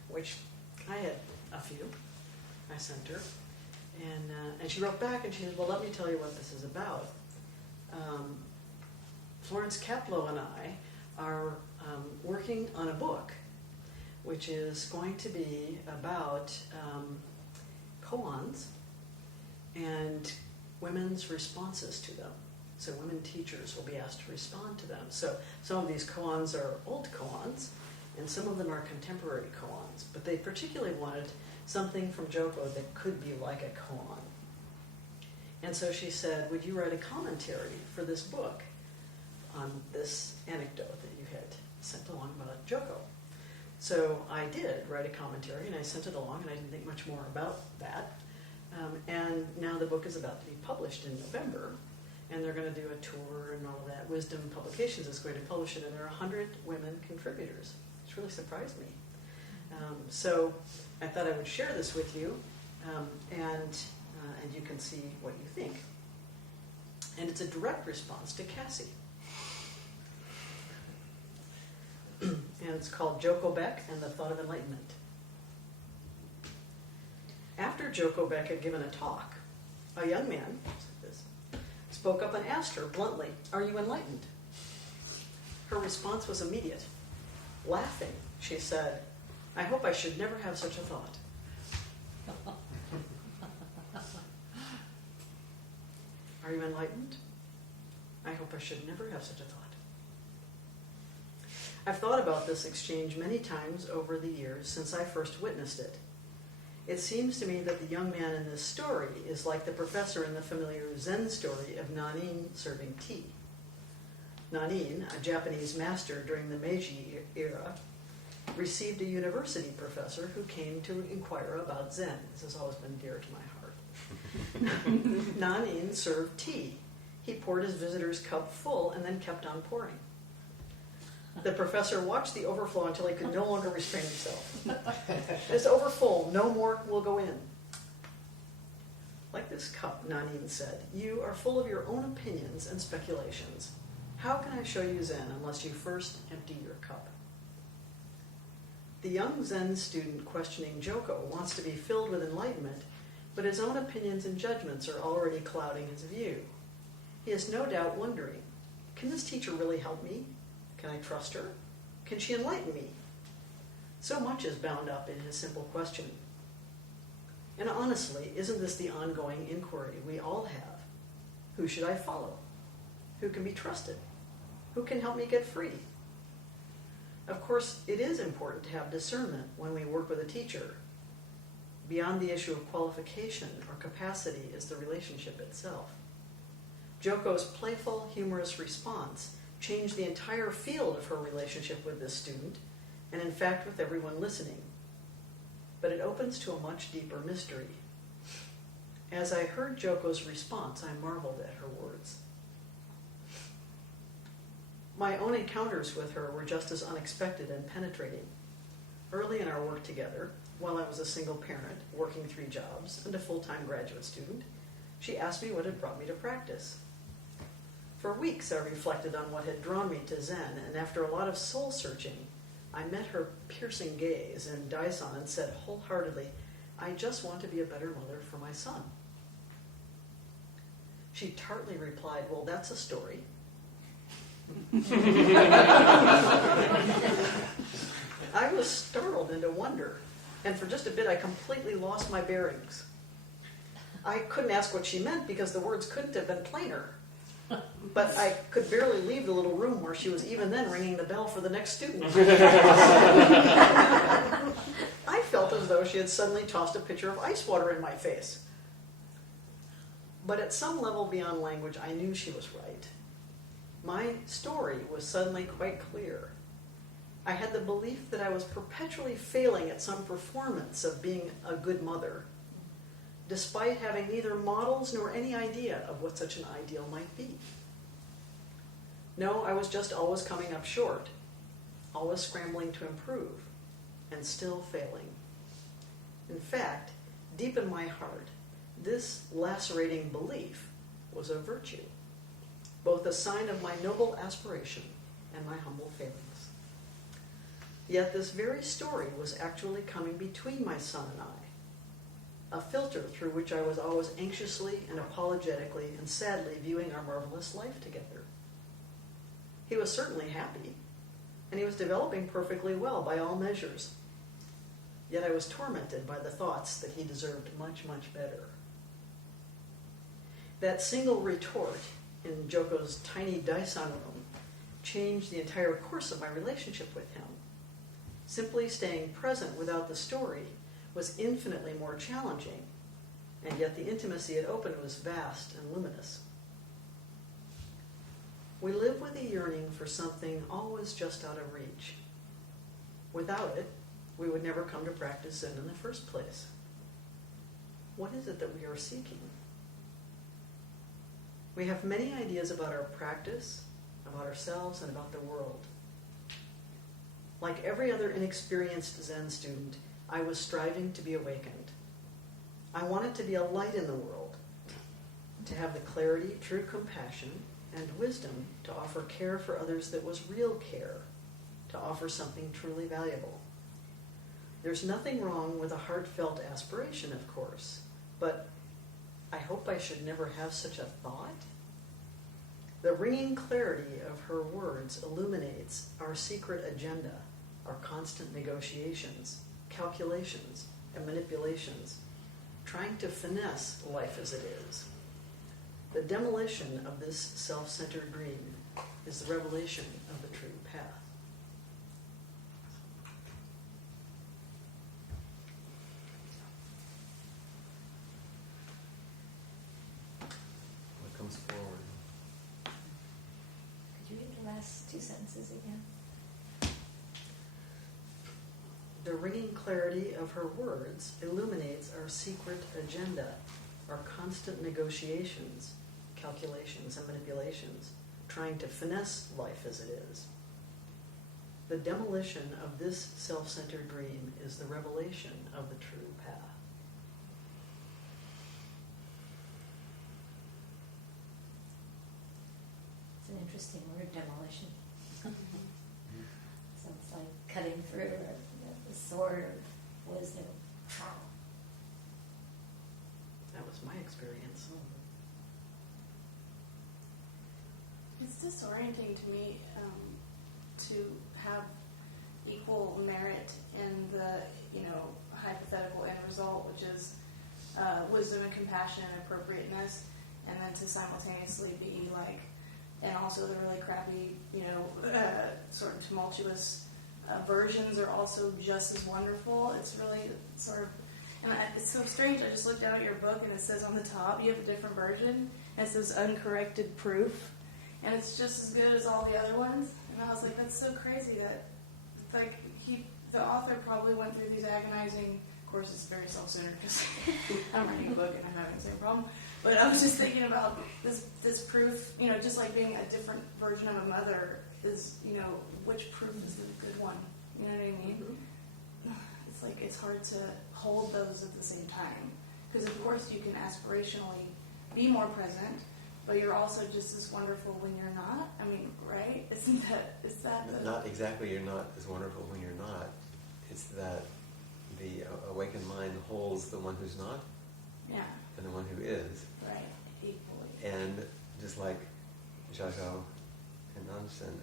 which I had a few. I sent her, and she wrote back and she said, well, let me tell you what this is about. Florence Kaplow and I are working on a book which is going to be about koans and women's responses to them. So women teachers will be asked to respond to them. So some of these koans are old koans, and some of them are contemporary koans. But they particularly wanted something from Joko that could be like a koan. And so she said, would you write a commentary for this book on this anecdote that you had sent along about Joko? So I did write a commentary, and I sent it along, and I didn't think much more about that. And now the book is about to be published in November, and they're going to do a tour and all of that. Wisdom Publications is going to publish it, and there are 100 women contributors, which really surprised me. So I thought I would share this with you, and you can see what you think. And it's a direct response to Cassie. And it's called Joko Beck and the Thought of Enlightenment. After Joko Beck had given a talk, a young man spoke up and asked her bluntly, are you enlightened? Her response was immediate. Laughing, she said, "I hope I should never have such a thought." Are you enlightened? I hope I should never have such a thought. I've thought about this exchange many times over the years since I first witnessed it. It seems to me that the young man in this story is like the professor in the familiar Zen story of Nanin serving tea. Nanin, a Japanese master during the Meiji era, received a university professor who came to inquire about Zen. This has always been dear to my heart. Nanin served tea. He poured his visitor's cup full and then kept on pouring. The professor watched the overflow until he could no longer restrain himself. "It's overfull. No more will go in." "Like this cup," Nanin said, "you are full of your own opinions and speculations. How can I show you Zen unless you first empty your cup?" The young Zen student questioning Joko wants to be filled with enlightenment, but his own opinions and judgments are already clouding his view. He is no doubt wondering, can this teacher really help me? Can I trust her? Can she enlighten me? So much is bound up in his simple question. And honestly, isn't this the ongoing inquiry we all have? Who should I follow? Who can be trusted? Who can help me get free? Of course, it is important to have discernment when we work with a teacher. Beyond the issue of qualification or capacity is the relationship itself. Joko's playful, humorous response changed the entire field of her relationship with this student, and in fact with everyone listening. But it opens to a much deeper mystery. As I heard Joko's response, I marveled at her words. My own encounters with her were just as unexpected and penetrating. Early in our work together, while I was a single parent, working 3 jobs, and a full-time graduate student, she asked me what had brought me to practice. For weeks I reflected on what had drawn me to Zen, and after a lot of soul-searching, I met her piercing gaze and Daison and said wholeheartedly, "I just want to be a better mother for my son." She tartly replied, "Well, that's a story." I was startled into wonder, and for just a bit I completely lost my bearings. I couldn't ask what she meant because the words couldn't have been plainer. But I could barely leave the little room where she was even then ringing the bell for the next student. I felt as though she had suddenly tossed a pitcher of ice water in my face. But at some level beyond language, I knew she was right. My story was suddenly quite clear. I had the belief that I was perpetually failing at some performance of being a good mother, despite having neither models nor any idea of what such an ideal might be. No, I was just always coming up short, always scrambling to improve, and still failing. In fact, deep in my heart, this lacerating belief was a virtue, both a sign of my noble aspiration and my humble failings. Yet this very story was actually coming between my son and I, a filter through which I was always anxiously and apologetically and sadly viewing our marvelous life together. He was certainly happy, and he was developing perfectly well by all measures. Yet I was tormented by the thoughts that he deserved much, much better. That single retort in Joko's tiny Daison room changed the entire course of my relationship with him. Simply staying present without the story was infinitely more challenging, and yet the intimacy it opened was vast and luminous. We live with a yearning for something always just out of reach. Without it, we would never come to practice Zen in the first place. What is it that we are seeking? We have many ideas about our practice, about ourselves, and about the world. Like every other inexperienced Zen student, I was striving to be awakened. I wanted to be a light in the world, to have the clarity, true compassion, and wisdom to offer care for others that was real care, to offer something truly valuable. There's nothing wrong with a heartfelt aspiration, of course, but I hope I should never have such a thought. The ringing clarity of her words illuminates our secret agenda, our constant negotiations, calculations, and manipulations, trying to finesse life as it is. The demolition of this self-centered dream is the revelation of the true path. What comes forward? Could you read the last two sentences again? The ringing clarity of her words illuminates our secret agenda, our constant negotiations, calculations, and manipulations, trying to finesse life as it is. The demolition of this self-centered dream is the revelation of the true path. It's an interesting word, demolition. Sounds like cutting through the sword of wisdom. That was my experience. It's disorienting to me to have equal merit in the hypothetical end result, which is wisdom and compassion and appropriateness, and then to simultaneously be like, and also the really crappy, sort of tumultuous versions are also just as wonderful. It's really sort of, it's so strange. I just looked out at your book and it says on the top you have a different version, and it says uncorrected proof, and it's just as good as all the other ones. And I was like, that's so crazy that the author probably went through these agonizing. Of course, it's very self-centered because I'm writing a book and I'm having the same problem. But I was just thinking about this proof, just like being a different version of a mother is, which proof is the good one? You know what I mean? Mm-hmm. It's like it's hard to hold those at the same time. Because of course you can aspirationally be more present, but you're also just as wonderful when you're not. I mean, right? Is that Not exactly you're not as wonderful when you're not. It's that the awakened mind holds the one who's not and the one who is. Right, equally. And just like Jajo and Nansen,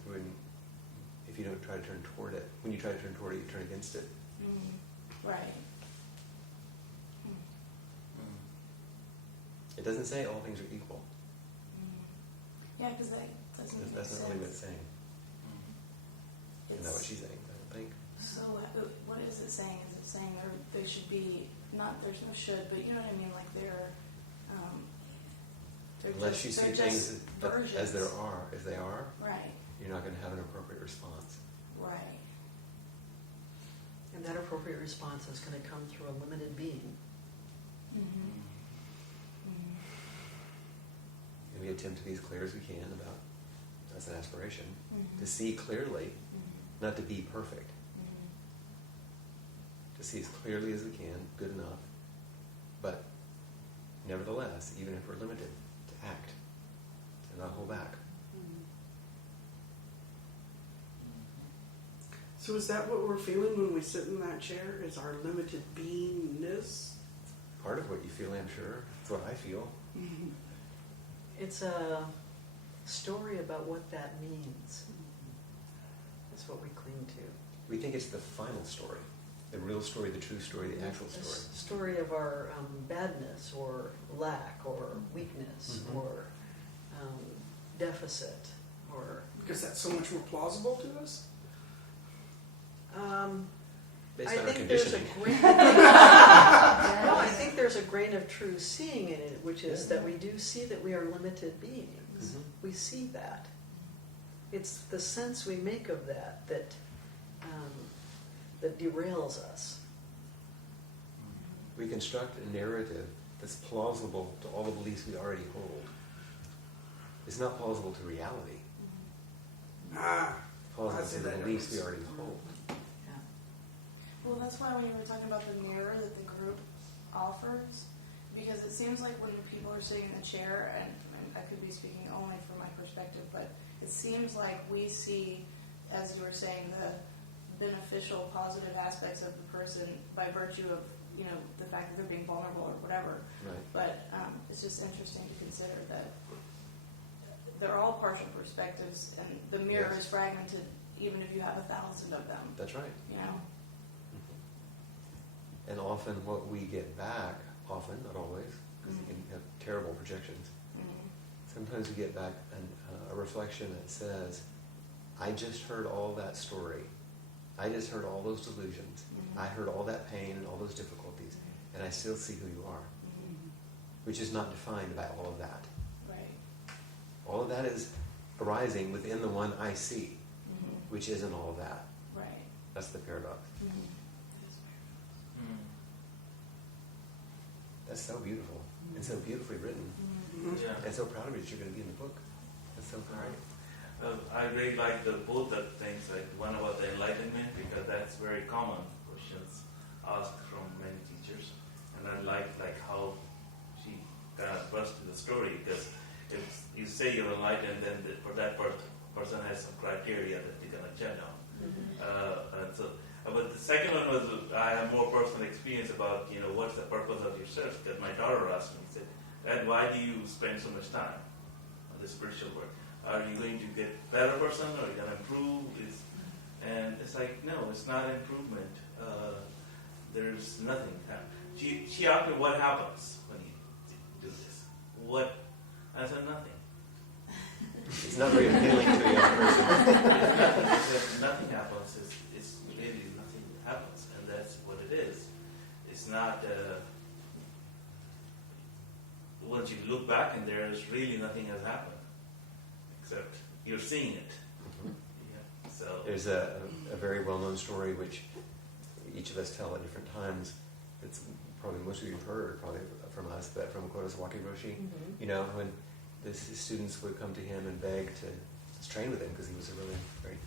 if you don't try to turn toward it, when you try to turn toward it, you turn against it. Right. It doesn't say all things are equal. Yeah, because that doesn't make That's sense. not really what it's saying. Isn't that what she's saying? I don't think. So what is it saying? Is it saying they should be, not there's no should, but you know what I mean? Like they're Unless you see things as they are, right. you're not going to have an appropriate response. Right. And that appropriate response is going to come through a limited being. Mm-hmm. And we attempt to be as clear as we can about, that's an aspiration, Mm-hmm. to see clearly, Mm-hmm. not to be perfect. Mm-hmm. To see as clearly as we can, good enough. But nevertheless, even if we're limited, to act and not hold back. So is that what we're feeling when we sit in that chair? Is our limited beingness? Part of what you feel, I'm sure. It's what I feel. It's a story about what that means. That's what we cling to. We think it's the final story. The real story, the true story, the actual The story. story of our badness or lack or weakness Mhm. or deficit or... Because that's so much more plausible to us? Based I on our think there's a conditioning. grain I think there's a grain of true seeing in it, which is that we do see that we are limited beings. Mhm. We see that. It's the sense we make of that that derails us. We construct a narrative that's plausible to all the beliefs we already hold. It's not plausible to reality. Plausible I see to the that beliefs we difference. already hold. Well, that's why when you were talking about the mirror that the group offers, because it seems like when people are sitting in the chair, and I could be speaking only from my perspective, but it seems like we see, as you were saying, the beneficial, positive aspects of the person by virtue of, the fact that they're being vulnerable or whatever. Right. But it's just interesting to consider that they're all partial perspectives, and the mirror Yes. is fragmented even if you have 1,000 of them. That's right. You know. And often what we get back, often, not always, because you can have terrible projections, sometimes we get back a reflection that says, I just heard all that story. I just heard all those delusions. I heard all that pain and all those difficulties, and I still see who you are, which is not defined by all of that. Right. All of that is arising within the one I see, which isn't all of that. Right. That's the paradox. That's so beautiful and so beautifully written. Yeah. And so proud of you that you're going to be in the book. That's so Right. great. I really like both the things, like one about the enlightenment, because that's very common questions asked from many teachers, and I like how she kind of burst to the story, because if you say you're enlightened, then for that person has some criteria that they're going to judge on. But the second one was I have more personal experience about what's the purpose of your search. Because my daughter asked me, said, "Dad, why do you spend so much time on the spiritual work? Are you going to get a better person, or are you going to improve?" And it's like, no, it's not an improvement. There's nothing. She asked me, what happens when you do this? What? I said, nothing. It's not very appealing to a young person. Nothing happens. It's really nothing happens, and that's what it is. It's not. Once you look back, and there's really nothing has happened, except you're seeing it. Yeah. So There's a very well-known story which each of us tell at different times. It's probably most of you have heard, probably from us, but from Koans Roshi. When the students would come to him and beg to train with him because he was a really great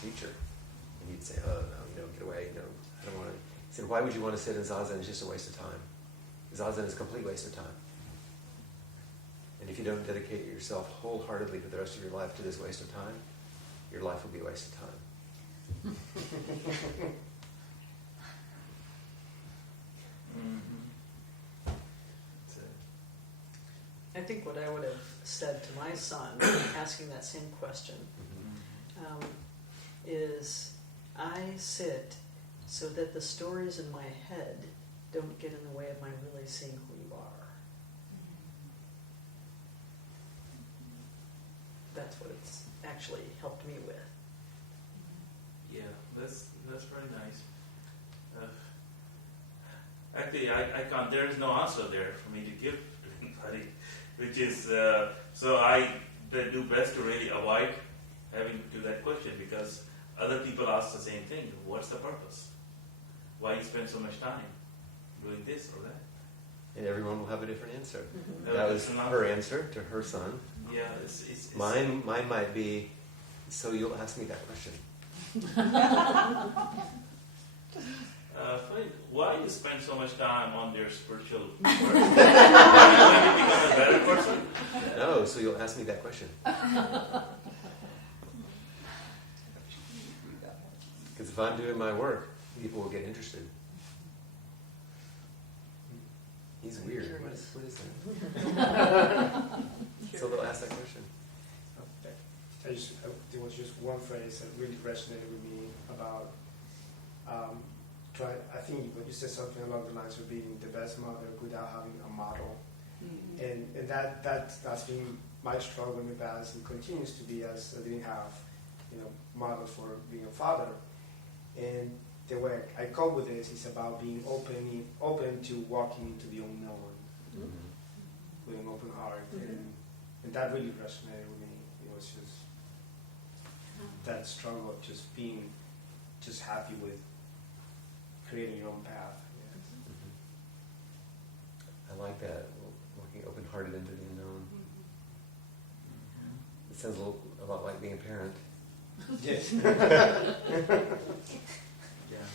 teacher. And he'd say, "Oh, no, get away, I don't want to." He said, "Why would you want to sit in Zazen? It's just a waste of time. Zazen is a complete waste of time. And if you don't dedicate yourself wholeheartedly for the rest of your life to this waste of time, your life will be a waste of time." I think what I would have said to my son, asking that same question, is I sit so that the stories in my head don't get in the way of my really seeing who you are. That's what it's actually helped me with. yeah, that's very nice. Actually, I can't. There is no answer there for me to give to anybody, which is so I do best to really avoid having to that question, because other people ask the same thing. What's the purpose? Why you spend so much time doing this or that? And everyone will have a different answer. Mm-hmm. That was her answer to her son. Yeah, it's Mine might be, "So you'll ask me that question." Why you spend so much time on your spiritual work? Are you going to become a better person? No, so you'll ask me that question. Because if I'm doing my work, people will get interested. He's weird. What is that? So they'll ask that question. There was just one phrase that really resonated with me about I think you said something along the lines of being the best mother without having a model. And that's been my struggle in the past, and continues to be, as I didn't have model for being a father. And the way I cope with this is about being open to walking into the unknown with an open heart. And that really resonated with me. It's just that struggle of just being happy with creating your own path. I like that, walking open-hearted into the unknown. It sounds a lot like being a parent. Yes. Yeah.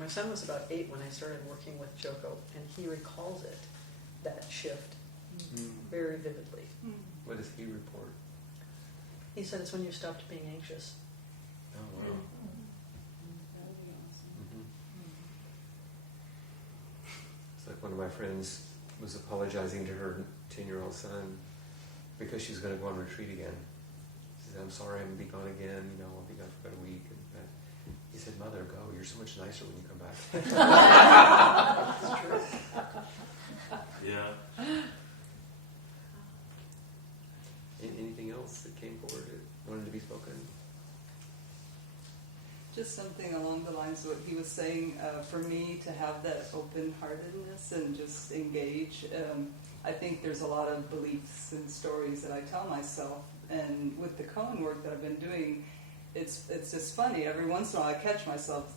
My son was about 8 when I started working with Joko, and he recalls it, that shift, very vividly. What does he report? He said it's when you stopped being anxious. Oh, wow. It's like one of my friends was apologizing to her 10-year-old son because she's going to go on retreat again. She said, I'm sorry, I'm going to be gone again. I'll be gone for about a week. And he said, Mother, go. You're so much nicer when you come back. That's true. Yeah. Anything else that came forward that wanted to be spoken? Just something along the lines of what he was saying, for me to have that open-heartedness and just engage. I think there's a lot of beliefs and stories that I tell myself, and with the koan work that I've been doing, it's just funny. Every once in a while I catch myself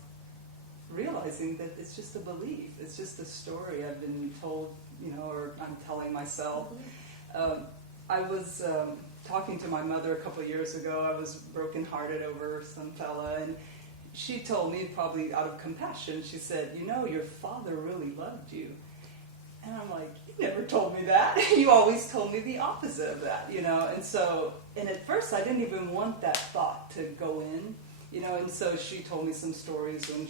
realizing that it's just a belief. It's just a story I've been told, or I'm telling myself. I was talking to my mother a couple of years ago. I was brokenhearted over some fella, and she told me, probably out of compassion, she said, your father really loved you. And I'm like, you never told me that. You always told me the opposite of that, and at first I didn't even want that thought to go in, and so she told me some stories when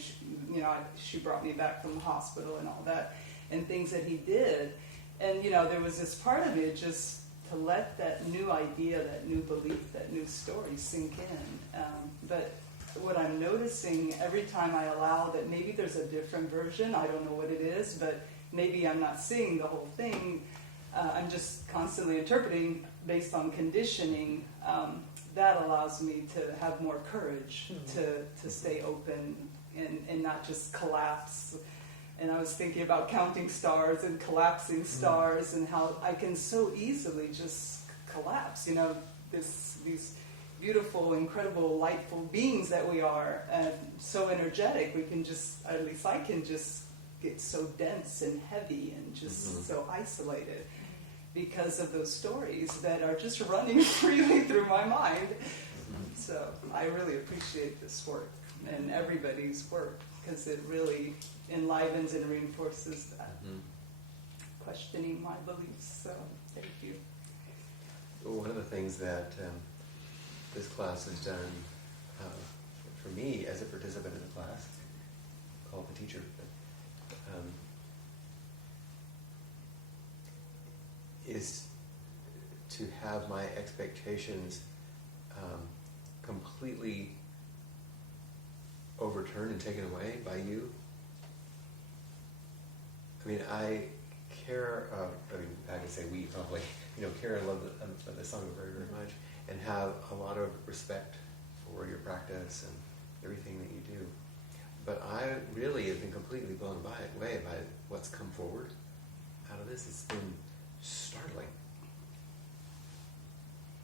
she brought me back from the hospital and all that, and things that he did. And, there was this part of me just to let that new idea, that new belief, that new story sink in. But what I'm noticing every time I allow that maybe there's a different version, I don't know what it is, but maybe I'm not seeing the whole thing, I'm just constantly interpreting based on conditioning, that allows me to have more courage to stay open and not just collapse. And I was thinking about counting stars and collapsing stars and how I can so easily just collapse, these beautiful, incredible, lightful beings that we are, and so energetic, we can just, at least I can just get so dense and heavy and just so isolated because of those stories that are just running freely through my mind. So I really appreciate this work and everybody's work because it really enlivens and reinforces that questioning my beliefs. So thank you. One of the things that this class has done for me as a participant in the class, called the teacher, is to have my expectations completely overturned and taken away by you. I mean, I care, I can say we probably, care and love the Sangha very, very much, and have a lot of respect for your practice and everything that you do. But I really have been completely blown away by what's come forward out of this. It's been startling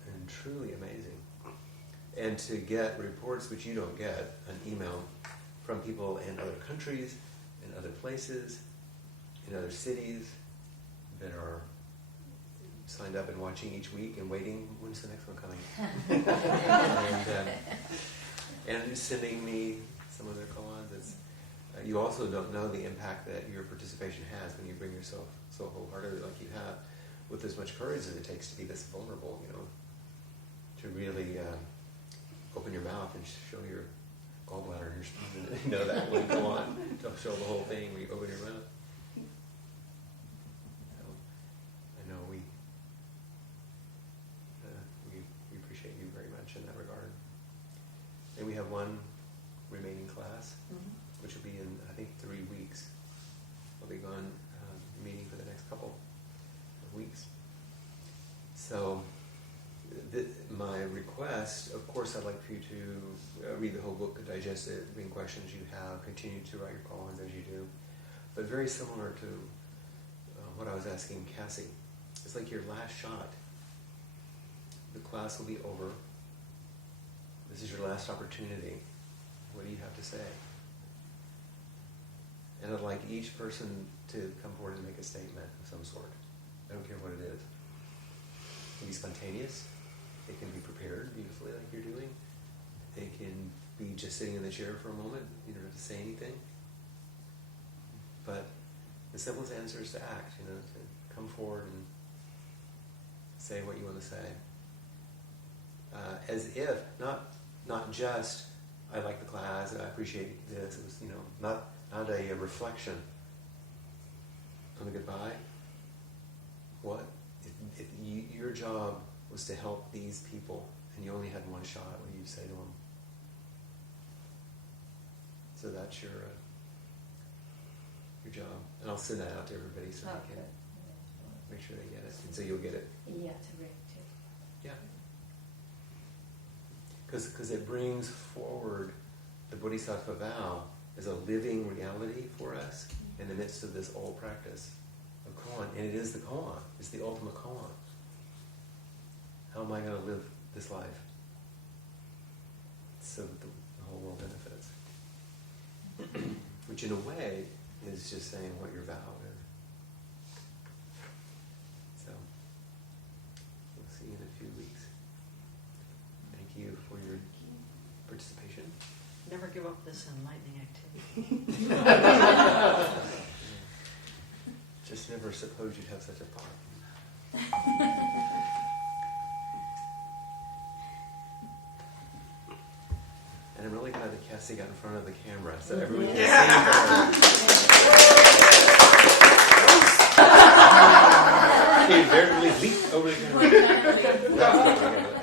and truly amazing. And to get reports, which you don't get, an email from people in other countries, in other places, in other cities that are signed up and watching each week and waiting, when's the next one coming? and sending me some of their koans. You also don't know the impact that your participation has when you bring yourself so wholeheartedly like you have, with as much courage as it takes to be this vulnerable, to really open your mouth and show your gallbladder and your spine, that would go on to show the whole thing when you open your mouth. I know we appreciate you very much in that regard. And we have one remaining class, which will be in, I think, 3 weeks. I'll be gone meeting for the next couple of weeks. So my request, of course, I'd like for you to read the whole book, digest it, bring questions you have, continue to write your koans as you do. But very similar to what I was asking Cassie, it's like your last shot. The class will be over. This is your last opportunity. What do you have to say? And I'd like each person to come forward and make a statement of some sort. I don't care what it is. It can be spontaneous. It can be prepared beautifully like you're doing. It can be just sitting in the chair for a moment. You don't have to say anything. But the simplest answer is to act, to come forward and say what you want to say. As if, not just, I like the class and I appreciate this. It was, not a reflection on the goodbye. What? If your job was to help these people, and you only had one shot, what do you say to them? So that's your job. And I'll send that out to everybody so they can make sure they get it. And so you'll get it. Yeah, to Rick too. Yeah. Because it brings forward the Bodhisattva vow as a living reality for us in the midst of this old practice of koan. And it is the koan. It's the ultimate koan. How am I going to live this life so that the whole world benefits? Which in a way is just saying what your vow is. So, we'll see you in a few weeks. Thank you for your participation. Never give up this enlightening activity. Just never suppose you'd have such a thought. And I'm really glad that Cassie got in front of the camera so everyone can see her. She barely leaped over the camera.